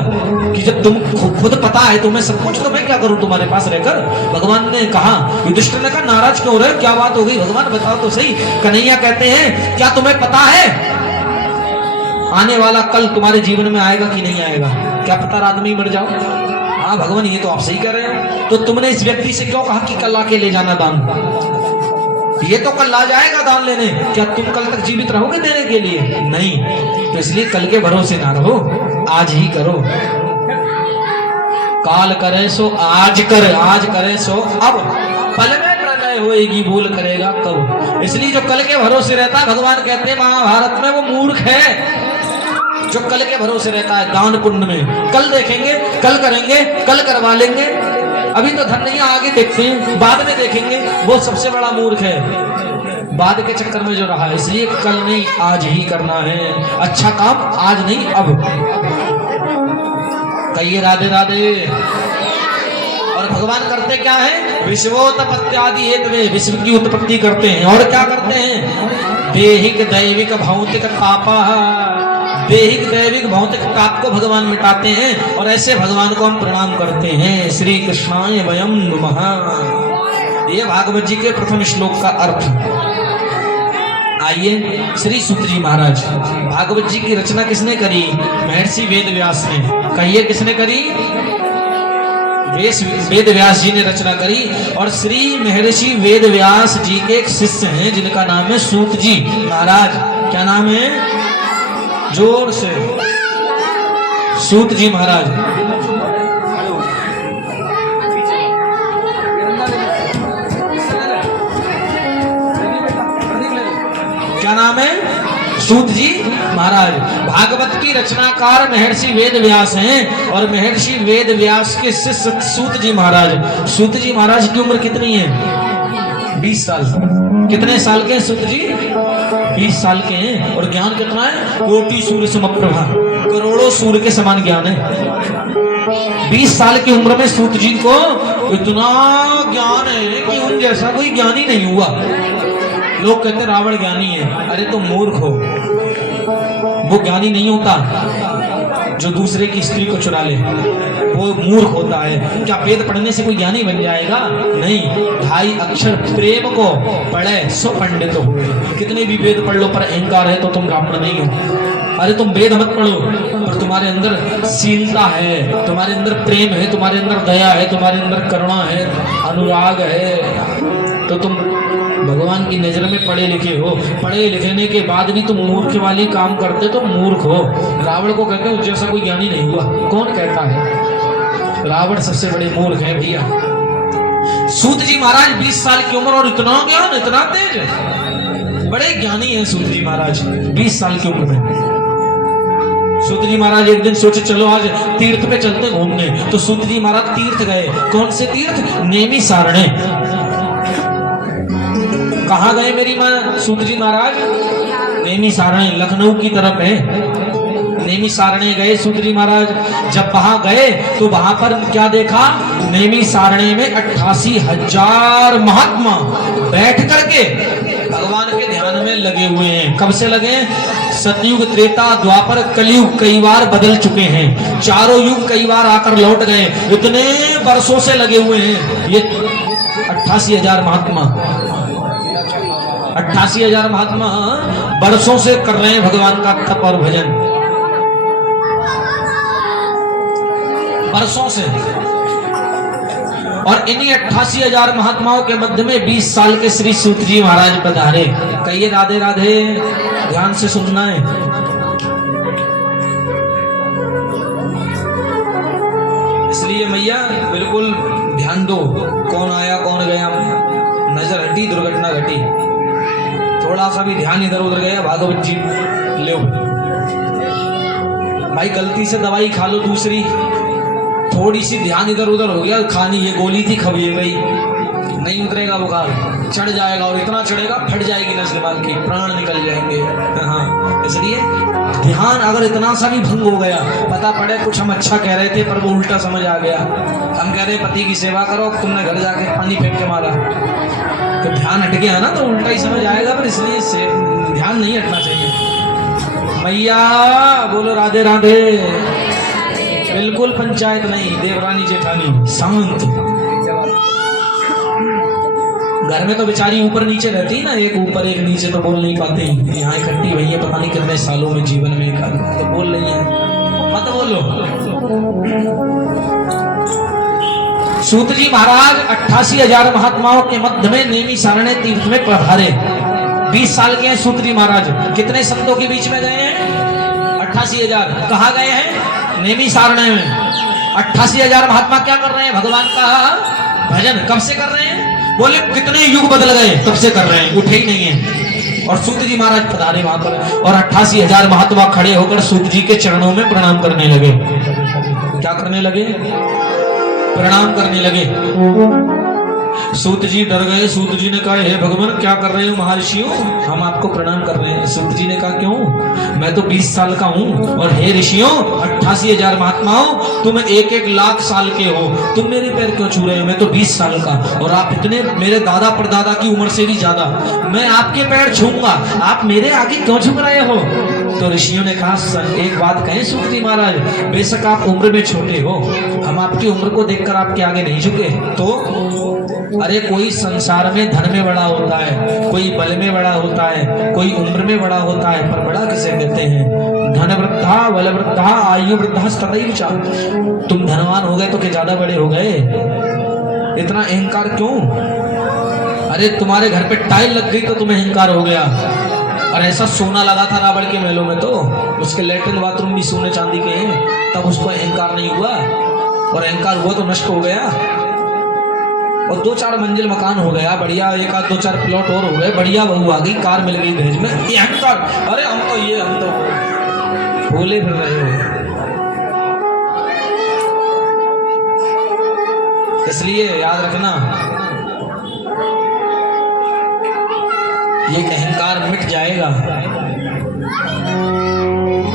कि जब तुम खुद पता है तुम्हें सब कुछ, तो मैं क्या करूं तुम्हारे पास रहकर। भगवान ने कहा, युधिष्ठिर ने कहा नाराज क्यों रहे, क्या बात हो गई भगवान बताओ तो सही। कन्हैया कहते हैं क्या तुम्हें पता है आने वाला कल तुम्हारे जीवन में आएगा कि नहीं आएगा? क्या पता रात में ही मर जाओ। हाँ भगवान ये तो आप सही कह रहे हो। तो तुमने इस व्यक्ति से क्यों कहा कि कल आके ले जाना दान? ये तो कल आ जाएगा दान लेने, क्या तुम कल तक जीवित रहोगे देने के लिए? नहीं। तो इसलिए कल के भरोसे ना रहो, आज ही करो। काल करे सो आज कर, आज करे सो अब, पल में प्रलय होएगी भूल करेगा कब। इसलिए जो कल के भरोसे रहता है, भगवान कहते हैं महाभारत में वो मूर्ख है जो कल के भरोसे रहता है। दान पुण्य में कल देखेंगे, कल करेंगे, कल करवा लेंगे, अभी तो धन नहीं आगे देखते हैं, बाद में देखेंगे, वो सबसे बड़ा मूर्ख है, बाद के चक्कर में जो रहा। इसलिए कल नहीं आज ही करना है अच्छा काम, आज नहीं अब। कहिए राधे राधे। और भगवान करते क्या है? विश्वोत्पत्त्यादि हेतवे, विश्व की उत्पत्ति करते हैं। और क्या करते हैं? देहिक दैविक भौतिक तापा, देहिक दैविक भौतिक ताप को भगवान मिटाते हैं, और ऐसे भगवान को हम प्रणाम करते हैं। श्री कृष्णाय वयम नमः। ये भागवत जी के प्रथम श्लोक का अर्थ। आइए श्री सूत जी महाराज, भागवत जी की रचना किसने करी? महर्षि वेद व्यास ने। कहिए किसने करी? वेद व्यास जी ने रचना करी। और श्री महर्षि वेद व्यास जी के एक शिष्य हैं जिनका नाम है सूत जी महाराज। क्या नाम है? जोर से, सूत जी महाराज। क्या नाम है? सूत जी महाराज। भागवत की रचनाकार महर्षि वेद व्यास हैं, और महर्षि वेद व्यास के शिष्य सूत जी महाराज। सूत जी महाराज की उम्र कितनी है? 20 साल। कितने साल के हैं सूत जी? 20 साल के हैं। और ज्ञान कितना है? कोटि सूर्य समप्रभा, करोड़ों सूर्य के समान ज्ञान है। 20 साल की उम्र में सूत जी को इतना ज्ञान है कि उन जैसा कोई ज्ञानी नहीं हुआ। लोग कहते रावण ज्ञानी है, अरे तो मूर्ख हो। वो ज्ञानी नहीं होता जो दूसरे की स्त्री को चुरा ले, वो मूर्ख होता है। क्या वेद पढ़ने से कोई ज्ञानी बन जाएगा? नहीं। 2.5 अक्षर प्रेम को पढ़े सो पंडित हो। कितने भी वेद पढ़ लो पर अहंकार है तो तुम ब्राह्मण नहीं हो। अरे तुम वेद मत पढ़ो पर तुम्हारे अंदर शीलता है, तुम्हारे अंदर प्रेम है, तुम्हारे अंदर दया है, तुम्हारे अंदर करुणा है, अनुराग है, भगवान की नजर में पढ़े लिखे हो, पढ़े लिखने के बाद भी तुम मूर्ख वाली काम करते तो मूर्ख हो। रावण को कहते हो जैसा कोई ज्ञानी नहीं हुआ, कौन कहता है? रावण सबसे बड़े मूर्ख है भैया। सूत जी महाराज 20 साल की उम्र और इतना ज्ञान, इतना तेज, बड़े ज्ञानी हैं सूत जी महाराज 20 साल की उम्र में। सूत जी महाराज एक दिन सोचे चलो आज तीर्थ पे चलते घूमने, तो सूत जी महाराज तीर्थ गए। कौन से तीर्थ? नेमी सारणे। कहाँ गए मेरी माँ सूत जी महाराज? नेमी सारणे, लखनऊ की तरफ है। नेमी सारणे गए सूत जी महाराज। जब वहां गए तो वहां पर क्या देखा? नेमी सारणे में 88,000 महात्मा बैठ करके भगवान के ध्यान में लगे हुए हैं। कब से लगे? सतयुग, त्रेता, द्वापर, कलयुग कई बार बदल चुके हैं, चारों युग कई बार आकर लौट गए, इतने वर्षों से लगे हुए हैं ये 88,000 महात्मा। 88,000 महात्मा वर्षों से कर रहे हैं भगवान का तप और भजन, वर्षों से। और इन्हीं 88,000 महात्माओं के मध्य में 20 साल के श्री सूत जी महाराज पधारे। कहिए राधे राधे, ध्यान से सुनना है। इसलिए मैया बिल्कुल ध्यान दो, कौन आया कौन गया, नजर हटी दुर्घटना घटी, थोड़ा सा भी ध्यान इधर उधर गया भागवत जी ले भाई, गलती से दवाई खा लो दूसरी, थोड़ी सी ध्यान इधर उधर हो गया, खानी ये गोली थी खबी गई, नहीं उतरेगा बुखार, चढ़ जाएगा और इतना चढ़ेगा फट जाएगी नस दिमाग की, प्राण निकल जाएंगे। हाँ, इसलिए ध्यान अगर इतना सा भी भंग हो गया, पता पड़े कुछ हम अच्छा कह रहे थे पर वो उल्टा समझ आ गया, हम कह रहे पति की सेवा करो, तुमने घर जाके पानी फेंक के मारा, तो ध्यान हट गया ना तो उल्टा ही समझ आएगा। पर इसलिए ध्यान नहीं हटना चाहिए। मैया बोलो राधे राधे। बिल्कुल पंचायत नहीं, देवरानी जेठानी शांत। घर में तो बेचारी ऊपर नीचे रहती ना, एक ऊपर एक नीचे, तो बोल नहीं पाते। यहाँ इकट्ठी भैया पता नहीं कितने सालों में जीवन में तो बोल रही है, मत बोलो। सूत जी महाराज 88,000 महात्माओं के मध्य में नेमी सारणे तीर्थ में पधारे। 20 साल के हैं सूत जी महाराज। कितने संतों के बीच में गए हैं? 88,000। कहाँ गए हैं? नेमी सारणे में। 88,000 महात्मा क्या कर रहे हैं? भगवान का भजन। कब से कर रहे हैं? बोले कितने युग बदल गए तब से कर रहे हैं, उठे ही नहीं है। और सूत जी महाराज पधारे वहां पर, और 88,000 महात्मा खड़े होकर सूत जी के चरणों में प्रणाम करने लगे। क्या करने लगे? प्रणाम करने लगे। सूत जी डर गए। सूत जी ने कहा हे भगवान क्या कर रहे हो महर्षियों, हम आपको प्रणाम कर रहे हैं। सूत जी ने कहा क्यों? मैं तो 20 साल का हूँ, और हे ऋषियों 88,000 महात्माओं तुम 1-1 लाख साल के हो, तुम मेरे पैर क्यों छू रहे हो? मैं तो 20 साल का, और आप इतने मेरे दादा परदादा की उम्र से भी ज्यादा, मैं आपके पैर छूंगा, आप मेरे आगे क्यों झुक रहे हो? तो ऋषियों ने कहा एक बात कहें सूत जी महाराज, बेशक आप उम्र में छोटे हो, हम आपकी उम्र को देखकर आपके आगे नहीं झुके। तो अरे कोई संसार में धन में बड़ा होता है, कोई बल में बड़ा होता है, कोई उम्र में बड़ा होता है, पर बड़ा किसे कहते हैं? धन वृद्धा बल वृद्धा आयु वृद्धा तदैव च। तुम धनवान हो गए तो क्या ज्यादा बड़े हो गए? इतना अहंकार क्यों? अरे तुम्हारे घर पे टाइल लग गई तो तुम्हें अहंकार हो गया, और ऐसा सोना लगा था रावण के महलों में, तो उसके लेटरिन बाथरूम भी सोने चांदी के हैं, तब उसको अहंकार नहीं हुआ, और अहंकार हुआ तो नष्ट हो गया। और 2-4 मंजिल मकान हो गया बढ़िया, 1-आध 2-4 प्लॉट और हो गए, बढ़िया बहू आ गई, कार मिल गई दहेज में, ये अहंकार। अरे हम तो ये हम तो भोले फिर रहे हो। इसलिए याद रखना ये अहंकार मिट जाएगा।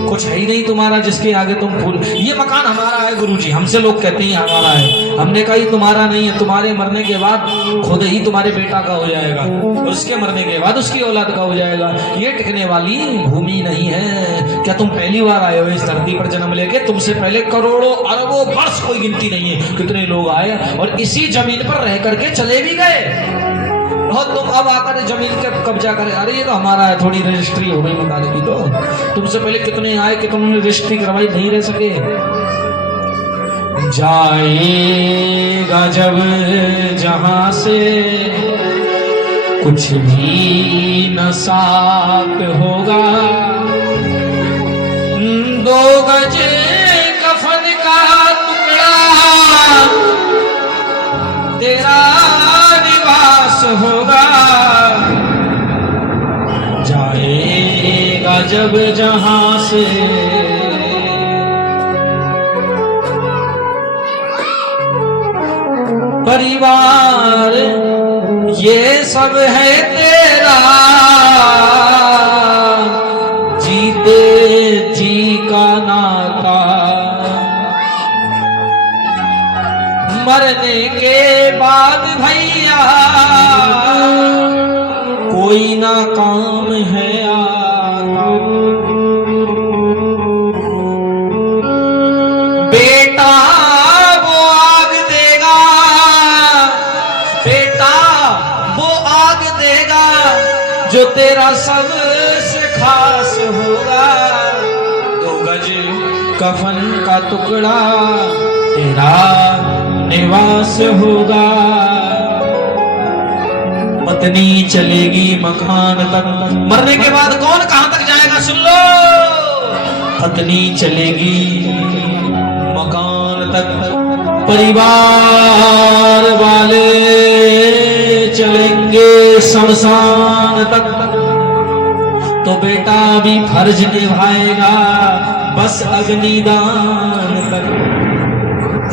कुछ है ही नहीं तुम्हारा जिसके आगे तुम फूल। ये मकान हमारा है गुरुजी, हमसे लोग कहते हैं हमारा है, हमने कहा ये तुम्हारा नहीं है, तुम्हारे मरने के बाद खुद ही तुम्हारे बेटा का हो जाएगा, उसके मरने के बाद उसकी औलाद का हो जाएगा। ये टिकने वाली भूमि नहीं है। क्या तुम पहली बार आए हो इस धरती पर जन्म लेके? तुमसे पहले करोड़ों अरबों वर्ष कोई गिनती नहीं है कितने लोग आए और इसी जमीन पर रह करके चले भी गए। और तुम अब आकर जमीन के कब्जा करे, अरे ये तो हमारा है, थोड़ी रजिस्ट्री हो गई मकान की। तो तुमसे पहले कितने आए कि तुमने रजिस्ट्री करवाई, नहीं रह सके। जाएगा जब जहां से कुछ भी न साथ होगा। 2 गज कफन का टुकड़ा तेरा निवास होगा। जाएगा जब जहां से परिवार, ये सब है तेरा जीते जी का नाता। मरने के बाद भैया कोई ना काम है आता। बेटा वो आग देगा, बेटा वो आग देगा जो तेरा सबसे खास होगा। 2 गज कफन का टुकड़ा तेरा निवास होगा। पत्नी चलेगी मकान तक, मरने के बाद कौन कहां तक जाएगा सुन लो। पत्नी चलेगी मकान तक, परिवार वाले चलेंगे शमशान तक। तो बेटा भी फर्ज निभाएगा बस अग्निदान तक।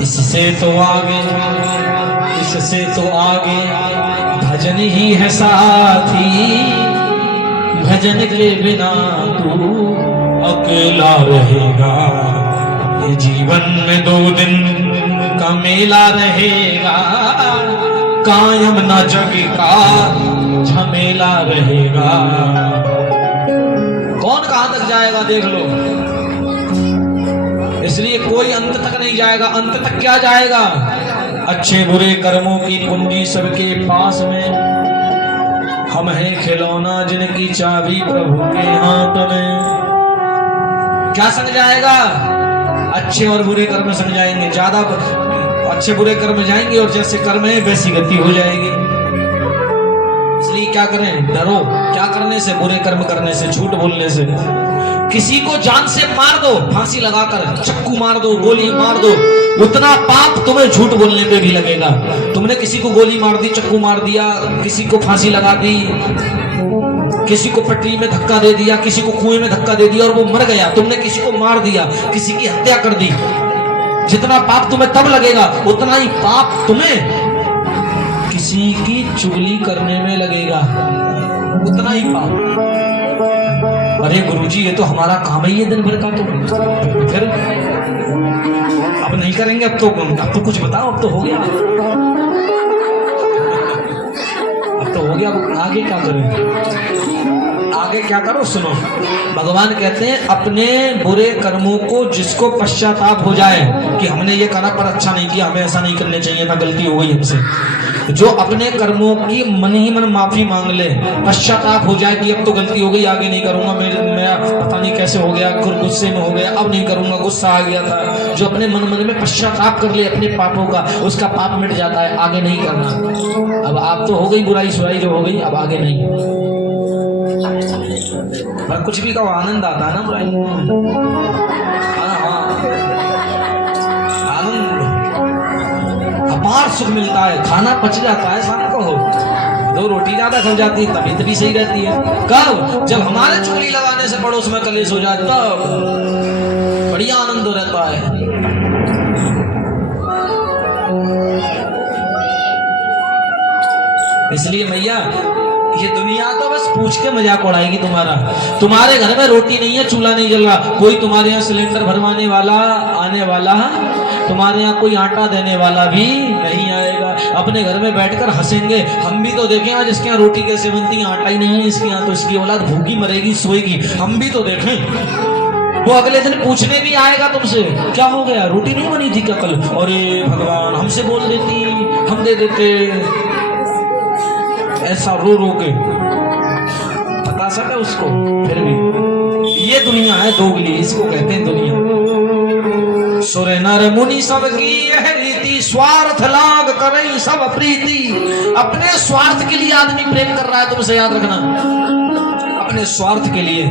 इससे तो आगे, इससे तो आगे भजन ही है साथी। भजन के बिना तू अकेला रहेगा। ये जीवन में 2 दिन का मेला रहेगा। कायम न जग का झमेला रहेगा। कौन कहां तक जाएगा देख लो। इसलिए कोई अंत तक नहीं जाएगा। अंत तक क्या जाएगा? अच्छे बुरे कर्मों की कुंजी सबके पास में। हम हैं खिलौना जिनकी चाबी प्रभु के हाथ में। क्या संग जाएगा? अच्छे और बुरे कर्म संग जाएंगे। ज्यादा अच्छे बुरे कर्म जाएंगे और जैसे कर्म है वैसी गति हो जाएगी। इसलिए क्या करें? डरो। क्या करने से? बुरे कर्म करने से, झूठ बोलने से। किसी को जान से मार दो, फांसी लगाकर चक्कू मार दो, गोली मार दो, उतना पाप तुम्हें झूठ बोलने पे भी लगेगा। तुमने किसी को गोली मार दी, चक्कू मार दिया, किसी को फांसी लगा दी, किसी को पटरी में धक्का दे दिया, किसी को कुएं में धक्का दे दिया और वो मर गया। तुमने किसी को मार दिया, किसी की हत्या कर दी। जितना पाप तुम्हें तब लगेगा उतना ही पाप तुम्हें किसी की चुगली करने में लगेगा। उतना ही पाप। अरे गुरुजी ये तो हमारा काम ही है दिन भर का। तो फिर अब नहीं करेंगे। अब तो कुछ बताओ। अब तो हो गया, अब तो हो गया। आगे क्या करें? आगे क्या करो सुनो। भगवान कहते हैं अपने बुरे कर्मों को जिसको पश्चाताप हो जाए कि हमने ये करा पर अच्छा नहीं किया, हमें ऐसा नहीं करने चाहिए था, गलती हो गई हमसे। जो अपने कर्मों की मन ही मन माफी मांग ले, पश्चाताप हो जाए कि अब तो गलती हो गई, आगे नहीं करूंगा, मैं पता नहीं कैसे हो गया, गुस्से में हो गया, अब नहीं करूंगा, गुस्सा आ गया था। जो अपने मन मन में पश्चाताप कर ले अपने पापों का, उसका पाप मिट जाता है, आगे नहीं करना। अब आप तो हो गई बुराई सुराई जो हो गई, अब आगे नहीं। पर कुछ भी का आनंद आता है ना बुराई। आनंद, अपार सुख मिलता है। खाना पच जाता है शाम को, 2 रोटी ज्यादा खा जाती है, तबीयत भी सही रहती है। कब? जब हमारे चुगली लगाने से पड़ोस में कलेश हो जाए तब बढ़िया आनंद रहता है। इसलिए भैया ये दुनिया तो बस पूछ के मजाक उड़ाएगी तुम्हारा। तुम्हारे घर में रोटी नहीं है, चूल्हा नहीं जल रहा, कोई तुम्हारे यहाँ सिलेंडर भरवाने वाला आने वाला, तुम्हारे यहाँ कोई आटा देने वाला भी नहीं आएगा। अपने घर में बैठकर हंसेंगे। हम भी तो देखें आज इसके यहाँ रोटी कैसे बनती है, आटा ही नहीं है इसके यहाँ, तो इसकी औलाद भूखी मरेगी, सोएगी। हम भी तो देखें। वो अगले दिन पूछने भी आएगा तुमसे, क्या हो गया, रोटी नहीं बनी थी क्या कल? अरे भगवान हमसे बोल देती, हम दे देते। ऐसा रो रो के बता सके उसको। फिर भी ये दुनिया है दोगली, इसको कहते हैं दुनिया। सुर नर मुनि सब की यह रीति, स्वार्थ लाग करई सब प्रीति। अपने स्वार्थ के लिए आदमी प्रेम कर रहा है, तुमसे याद रखना, अपने स्वार्थ के लिए।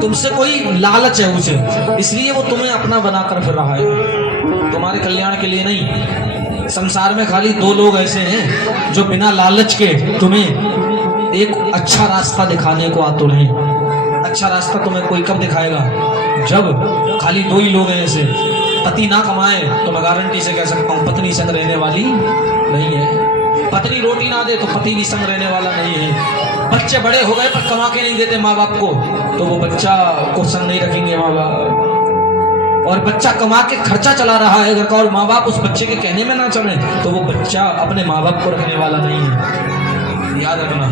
तुमसे कोई लालच है उसे, इसलिए वो तुम्हें अपना बनाकर फिर रहा है, तुम्हारे कल्याण के लिए नहीं। संसार में खाली दो लोग ऐसे हैं जो बिना लालच के तुम्हें एक अच्छा रास्ता दिखाने को आतुर हैं। अच्छा रास्ता तुम्हें कोई कब दिखाएगा? जब खाली दो ही लोग हैं ऐसे। पति ना कमाए तो मैं गारंटी से कह सकता हूँ पत्नी संग रहने वाली नहीं है। पत्नी रोटी ना दे तो पति भी संग रहने वाला नहीं है। बच्चे बड़े हो गए पर कमा के नहीं देते माँ बाप को, तो वो बच्चा को संग नहीं रखेंगे माँ बाप। और बच्चा कमा के खर्चा चला रहा है घर का और माँ बाप उस बच्चे के कहने में ना चले, तो वो बच्चा अपने माँ बाप को रखने वाला नहीं है, याद रखना।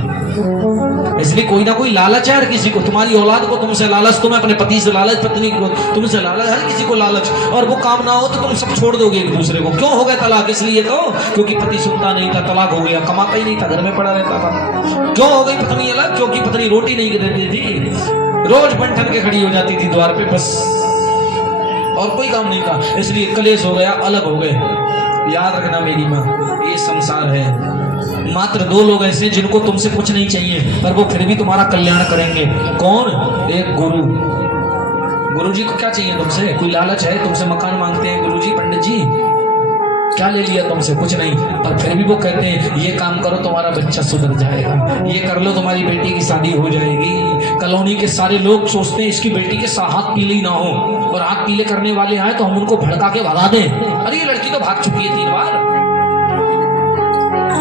इसलिए कोई ना कोई लालच है हर किसी को। तुम्हारी औलाद को तुमसे लालच, तुम्हें अपने पति से लालच, पत्नी को तुमसे लालच, हर किसी को लालच। और वो काम ना हो तो तुम सब छोड़ दोगे एक दूसरे को। क्यों हो गया तलाक? इसलिए तो क्योंकि पति सुनता नहीं था, तलाक हो गया। कमाता ही नहीं था, घर में पड़ा रहता था। क्यों हो गई पत्नी अलग? क्योंकि पत्नी रोटी नहीं देती थी, रोज बंठन के खड़ी हो जाती थी द्वार पे, बस और कोई काम नहीं था। इसलिए कलेश हो गया, अलग हो गए। याद रखना मेरी माँ, ये संसार है। मात्र दो लोग ऐसे जिनको तुमसे कुछ नहीं चाहिए पर वो फिर भी तुम्हारा कल्याण करेंगे। कौन? एक गुरु। गुरुजी को क्या चाहिए तुमसे? कोई लालच है? तुमसे मकान मांगते हैं गुरुजी, पंडित जी क्या ले लिया तुमसे? कुछ नहीं, पर फिर भी वो कहते हैं ये काम करो तुम्हारा बच्चा सुधर जाएगा, ये कर लो तुम्हारी बेटी की शादी हो जाएगी। कॉलोनी के सारे लोग सोचते हैं इसकी बेटी के हाथ पीले ही ना हो, और हाथ पीले करने वाले आए तो हम उनको भड़का के भगा दें। अरे ये लड़की तो भाग चुकी है 3 बार।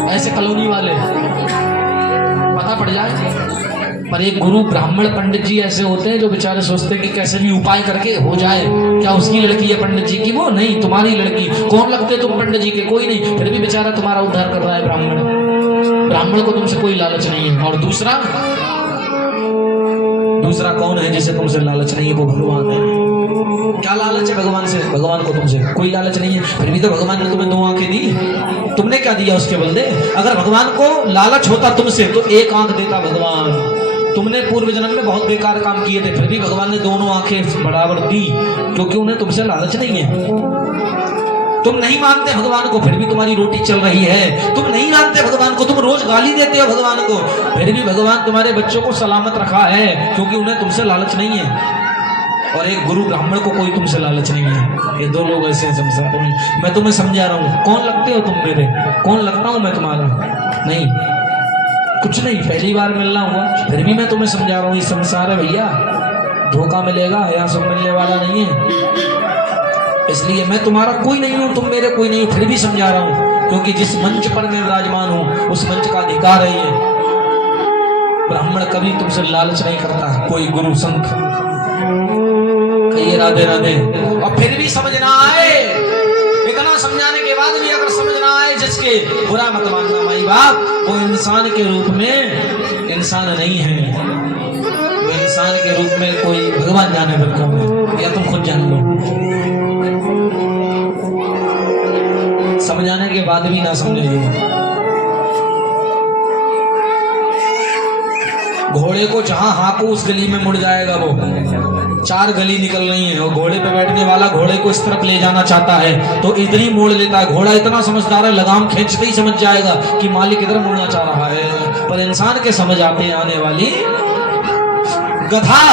ऐसे कॉलोनी वाले पता पड़ जाए। पर एक गुरु ब्राह्मण पंडित जी ऐसे होते हैं जो बेचारे सोचते हैं कि कैसे भी उपाय करके हो जाए। क्या उसकी लड़की है पंडित जी की? वो नहीं, तुम्हारी लड़की। कौन लगते तुम पंडित जी के? कोई नहीं, फिर भी बेचारा तुम्हारा उद्धार कर रहा है ब्राह्मण। ब्राह्मण को तुमसे कोई लालच नहीं है। और दूसरा कौन है जिसे तुमसे लालच नहीं है? वो भगवान है। क्या लालच है भगवान से? भगवान को तुमसे कोई लालच नहीं है, फिर भी तो भगवान ने तुम्हें 2 आंखें दी। तुमने क्या दिया उसके बदले? अगर भगवान को लालच होता तुमसे तो 1 आंख देता भगवान। तुमने पूर्व जन्म में बहुत बेकार काम किए थे, फिर भी भगवान ने 2 आंखें बराबर दी, क्योंकि उन्हें तुमसे लालच नहीं है। तुम नहीं मानते भगवान को, फिर भी तुम्हारी रोटी चल रही है। तुम नहीं मानते भगवान को, तुम रोज गाली देते हो भगवान को, फिर भी भगवान तुम्हारे बच्चों को सलामत रखा है, क्योंकि उन्हें तुमसे लालच नहीं है। और एक गुरु ब्राह्मण को कोई तुमसे लालच नहीं है। ये 2 लोग ऐसे हैं संसार में। मैं तुम्हें समझा रहा हूँ। कौन लगते हो तुम मेरे? कौन लगता हूँ मैं तुम्हारा? नहीं, कुछ नहीं, पहली बार मिलना हुआ, फिर भी मैं तुम्हें समझा रहा हूँ। ये संसार है भैया, धोखा मिलेगा, यहाँ सब मिलने वाला नहीं है। इसलिए मैं तुम्हारा कोई नहीं हूँ, तुम मेरे कोई नहीं हो, फिर भी समझा रहा हूँ, क्योंकि जिस मंच पर मैं विराजमान हूँ उस मंच का अधिकार है ये। ब्राह्मण कभी तुमसे लालच नहीं करता। कोई गुरु संत कहिए राधे राधे। और फिर भी समझ ना आए, इतना समझाने के बाद भी अगर समझ ना आए जिसके, बुरा मत मानना माई बाप, वो इंसान के रूप में इंसान नहीं है। वो इंसान के रूप में कोई भगवान जाने पर कौन है, या तुम खुद जान लो। समझाने के बाद भी ना समझे। घोड़े को जहां हाँको उस गली में मुड़ जाएगा वो। 4 गली निकल रही है और घोड़े पे बैठने वाला घोड़े को इस तरफ ले जाना चाहता है तो इधर ही मोड़ लेता है। घोड़ा इतना समझदार है, लगाम खींचते ही समझ जाएगा कि मालिक इधर मुड़ना चाह रहा है। पर इंसान के समझ आते आने वाली गधा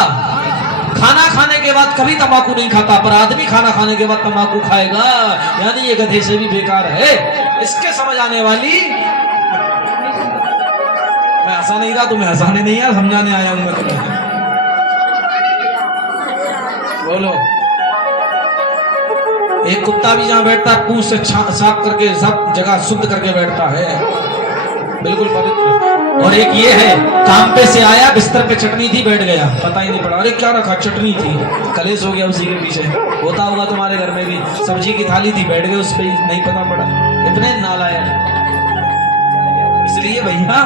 खाना खाने के बाद कभी तंबाकू नहीं खाता, पर आदमी खाना खाने के बाद तंबाकू खाएगा, यानी ये गधे से भी बेकार है। इसके समझ आने वाली। मैं हंसा नहीं रहा, तुम्हें हंसाने नहीं यार, समझाने आया हूं मैं तुम्हें। बोलो। एक कुत्ता भी जहां बैठता है पूंछ से साफ करके सब जगह शुद्ध करके बैठता है, बिल्कुल पवित्र। और एक ये है, काम पे से आया, बिस्तर पे चटनी थी, बैठ गया, पता ही नहीं पड़ा। अरे क्या रखा? चटनी थी, कलेश हो गया उसी के पीछे। होता होगा तुम्हारे घर में भी, सब्जी की थाली थी, बैठ गए उस पर, नहीं पता पड़ा। इतने नालायक। इसलिए भैया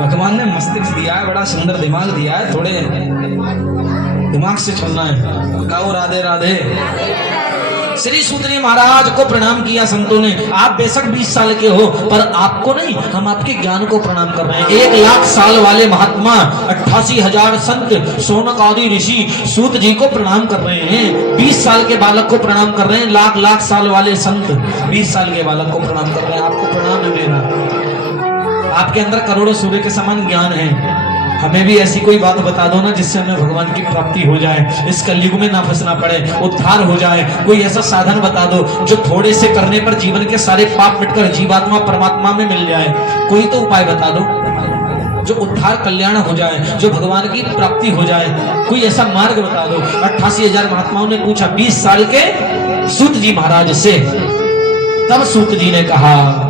भगवान ने मस्तिष्क दिया है, बड़ा सुंदर दिमाग दिया है, थोड़े दिमाग से चलना है। कहो राधे राधे। श्री सूत जी महाराज को प्रणाम किया संतों ने। आप बेशक 20 साल के हो, पर आपको नहीं, हम आपके ज्ञान को प्रणाम कर रहे हैं। 1 लाख साल वाले महात्मा, 88,000 संत, शौनक आदि ऋषि सूत जी को प्रणाम कर रहे हैं। 20 साल के बालक को प्रणाम कर रहे हैं। लाख साल वाले संत 20 साल के बालक को प्रणाम कर रहे हैं। आपको प्रणाम है मेरा। आपके अंदर करोड़ों सूर्य के समान ज्ञान है। हमें भी ऐसी कोई बात बता दो ना जिससे हमें भगवान की प्राप्ति हो जाए, इस कलयुग में ना फंसना पड़े, उद्धार हो जाए। कोई ऐसा साधन बता दो जो थोड़े से करने पर जीवन के सारे पाप मिटकर जीवात्मा परमात्मा में मिल जाए। कोई तो उपाय बता दो जो उद्धार कल्याण हो जाए, जो भगवान की प्राप्ति हो जाए। कोई ऐसा मार्ग बता दो। 88,000 महात्माओं ने पूछा 20 साल के सूत जी महाराज से। तब सूत जी ने कहा,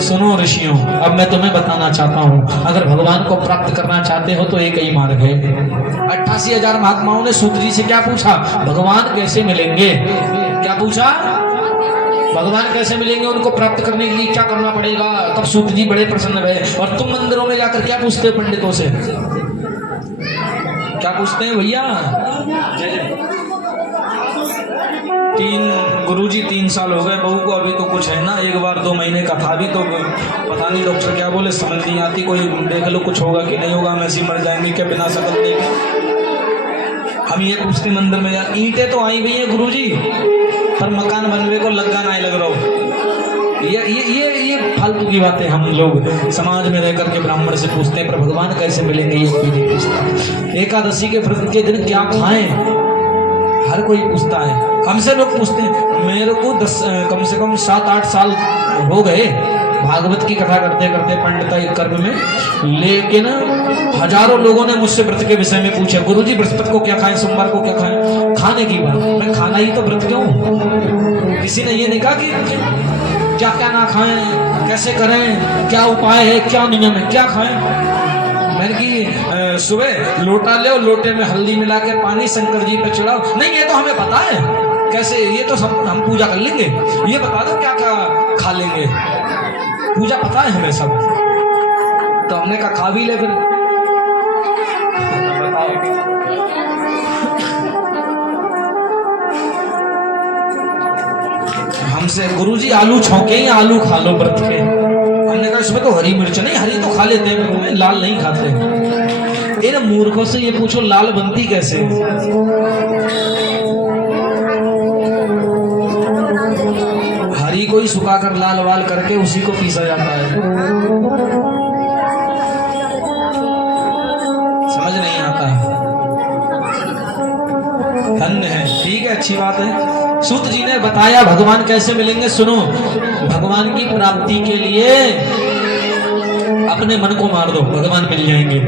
सुनो ऋषियों, अब मैं तुम्हें बताना चाहता हूं, अगर भगवान को प्राप्त करना चाहते हो तो एक ही मार्ग है। 88,000 महात्माओं ने सूत जी से क्या पूछा? भगवान कैसे मिलेंगे? क्या पूछा? भगवान कैसे मिलेंगे, उनको प्राप्त करने के लिए क्या करना पड़ेगा? तब सूत जी बड़े प्रसन्न रहे। और तुम मंदिरों में जाकर क्या पूछते हो पंडितों से? क्या पूछते हैं भैया? गुरुजी 3 साल हो गए बहू को, अभी तो कुछ है ना, 1 बार 2 महीने का था, अभी तो पता नहीं डॉक्टर क्या बोले, समझ नहीं आती। कोई देख लो कुछ होगा कि नहीं होगा, हम ऐसे मर जाएंगे क्या बिना सकल देखे? हम ये पूछते मंदिर में यार, ईंटें तो आई हुई है गुरुजी, पर मकान बनने को लगा नहीं लग रहा हो। ये फालतू की बातें हम लोग समाज में रह करके ब्राह्मण से पूछते हैं, पर भगवान कैसे मिलेंगे ये कोई नहीं पूछता। एकादशी के व्रत के दिन क्या खाएं, हर कोई पूछता है। हमसे लोग पूछते हैं। मेरे को कम से कम 7-8 साल हो गए भागवत की कथा करते करते पंडिताई कर्म में, लेकिन हजारों लोगों ने मुझसे व्रत के विषय में पूछा, गुरुजी बृहस्पति को क्या खाएं, सोमवार को क्या खाएं? खाने की बात, मैं खाना ही तो व्रत क्यों? किसी ने ये नहीं कहा कि क्या क्या ना खाएं, कैसे करें, क्या उपाय है, क्या नियम है, क्या खाएं। मैंने कि सुबह लोटा ले, लोटे में हल्दी मिला के पानी शंकर जी पे चढ़ाओ। नहीं, ये तो हमें पता है कैसे, ये तो सब हम पूजा कर लेंगे। ये बता दो क्या क्या खा लेंगे, पूजा पता है हमें सब। तो हमने कहा खा भी ले फिर। हमसे गुरुजी आलू छौके या आलू खा लो व्रत के। हमने कहा इसमें तो हरी मिर्च नहीं, हरी तो खा लेते हैं, लाल नहीं खाते। इन मूर्खों से ये पूछो लाल बनती कैसे? हरी को ही सुखाकर लाल वाल करके उसी को पीसा जाता है। समझ नहीं आता है। धन्य है, ठीक है, अच्छी बात है। सूत जी ने बताया भगवान कैसे मिलेंगे। सुनो, भगवान की प्राप्ति के लिए अपने मन को मार दो, भगवान मिल जाएंगे।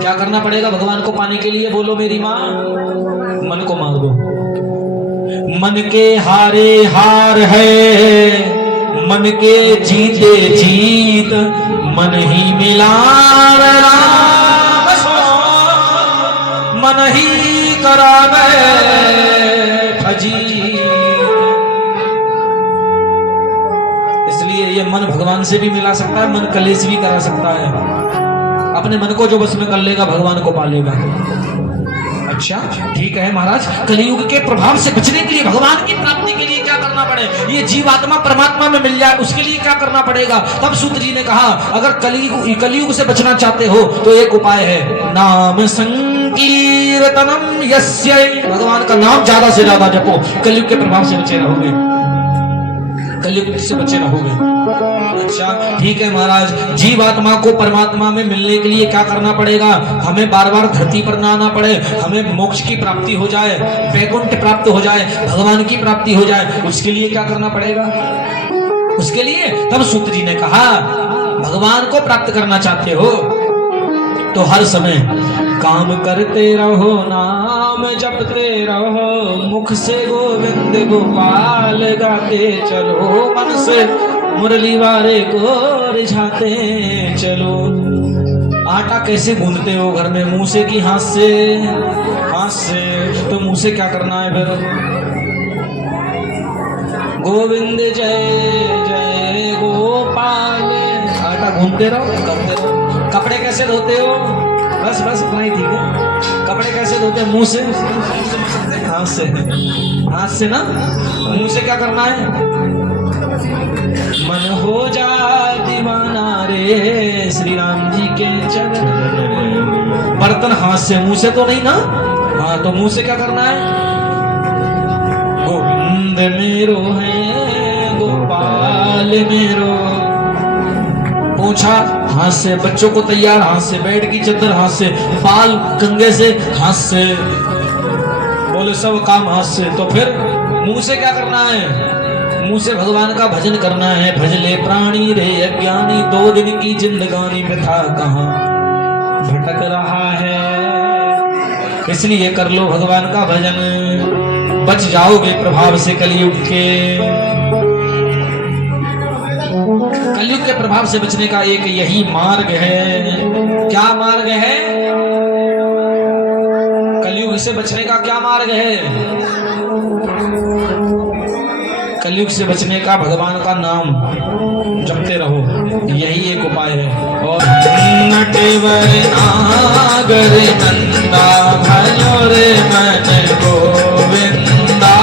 क्या करना पड़ेगा भगवान को पाने के लिए? बोलो मेरी माँ, मन को मार दो। मन के हारे हार है, मन के जीते जीत, मन ही मिला मन ही करावे फजी। इसलिए ये मन भगवान से भी मिला सकता है, मन कलेश भी करा सकता है। अपने मन को जो बस में कर लेगा भगवान को पा लेगा। अच्छा ठीक है महाराज, कलियुग के प्रभाव से बचने के लिए, भगवान की प्राप्ति के लिए क्या करना पड़े? ये जीवात्मा परमात्मा में मिल जाए उसके लिए क्या करना पड़ेगा? तब सूत जी ने कहा अगर कलियुग से बचना चाहते हो तो एक उपाय है, नाम संकीर्तनम यस्य। भगवान का नाम ज्यादा से ज्यादा जपो, कलियुग के प्रभाव से बचे रहोगे, कलियुग से बचे रहोगे। अच्छा ठीक है महाराज, जीवात्मा को परमात्मा में मिलने के लिए क्या करना पड़ेगा? हमें बार बार धरती पर ना आना पड़े, हमें मोक्ष की प्राप्ति हो जाए, वैकुंठ प्राप्त हो जाए, भगवान की प्राप्ति हो जाए, उसके लिए क्या करना पड़ेगा? उसके लिए तब सूत जी ने कहा भगवान को प्राप्त करना चाहते हो तो हर समय काम करते रहो, नाम जपते रहो, मुख से गोविंद गोपाल गाते चलो, मन से मुरली वाले को रिझाते चलो। आटा कैसे गूंदते हो घर में? मुंह से कि हाथ से? हाथ से। तो मुंह से क्या करना है फिर? गोविंद जय जय गोपाल। आटा गूंदते रहो, करते रहो। कपड़े कैसे धोते हो? बस बस इतना ही ठीक है। कपड़े कैसे धोते हैं? मुंह से। हाथ से है, हाथ से ना, मुंह से क्या करना है? मन हो जा दीवाना रे श्री राम जी के चरण। बर्तन हाथ से, मुंह से तो नहीं ना। हाँ, तो मुंह से क्या करना है? गोविंद मेरो है गोपाल मेरो। पूछा हाथ से, बच्चों को तैयार हाथ से, बेड की चादर हाथ से, बाल कंघे से हाथ से, बोले सब काम हाथ से। तो फिर मुंह से क्या करना है? मुंह से भगवान का भजन करना है। भजले प्राणी रे अज्ञानी, 2 दिन की जिंदगानी में था कहाँ भटक रहा है। इसलिए कर लो भगवान का भजन, बच जाओगे प्रभाव से कलयुग के। कलयुग के प्रभाव से बचने का एक यही मार्ग है। क्या मार्ग है? कलयुग से बचने का क्या मार्ग है? कलयुग से बचने का भगवान का नाम जपते रहो, यही एक उपाय है। और नटवर नागर नंदा भयो रे मन गोविंदा।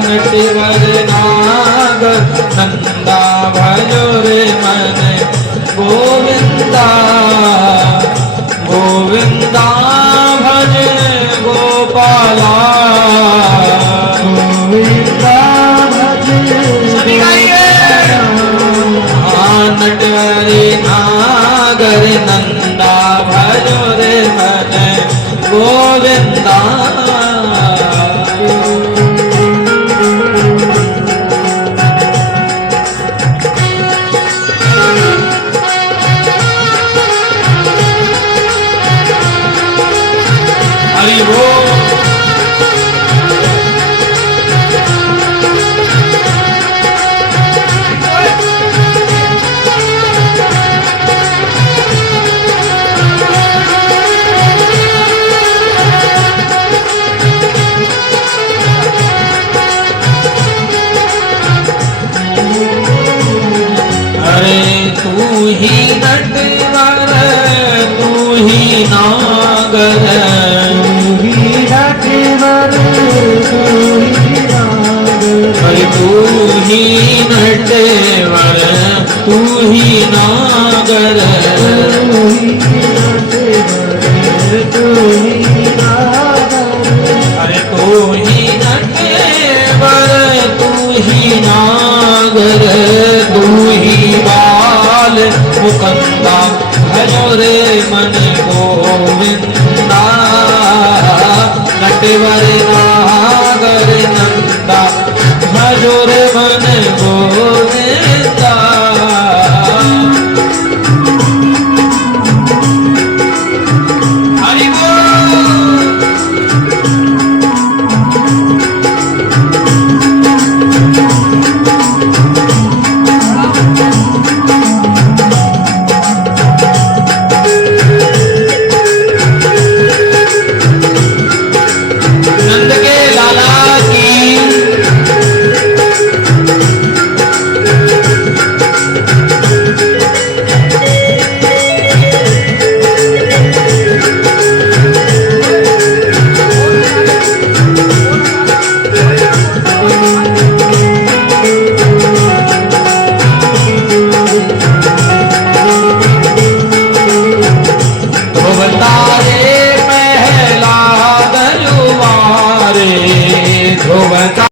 नटवर नागर नंदा भयो रे मन गोविंदा। गोविंदा भज गोपाला, गोविंदा भज नटवरे नागर नंदा भजो रे मन गोविंदा। हरि बोल। तू ही नटवर तू ही नागर, तू ही नटवर तू ही नागर। तू ही नटवर तू ही नागर, तू ही नटवर तू ही नागर। अरे तू ही नटवर तू ही नागर, तू ही बाल मुकंदा भजो रे मन गोविंदा। नटवर नागर नंदा भजो रे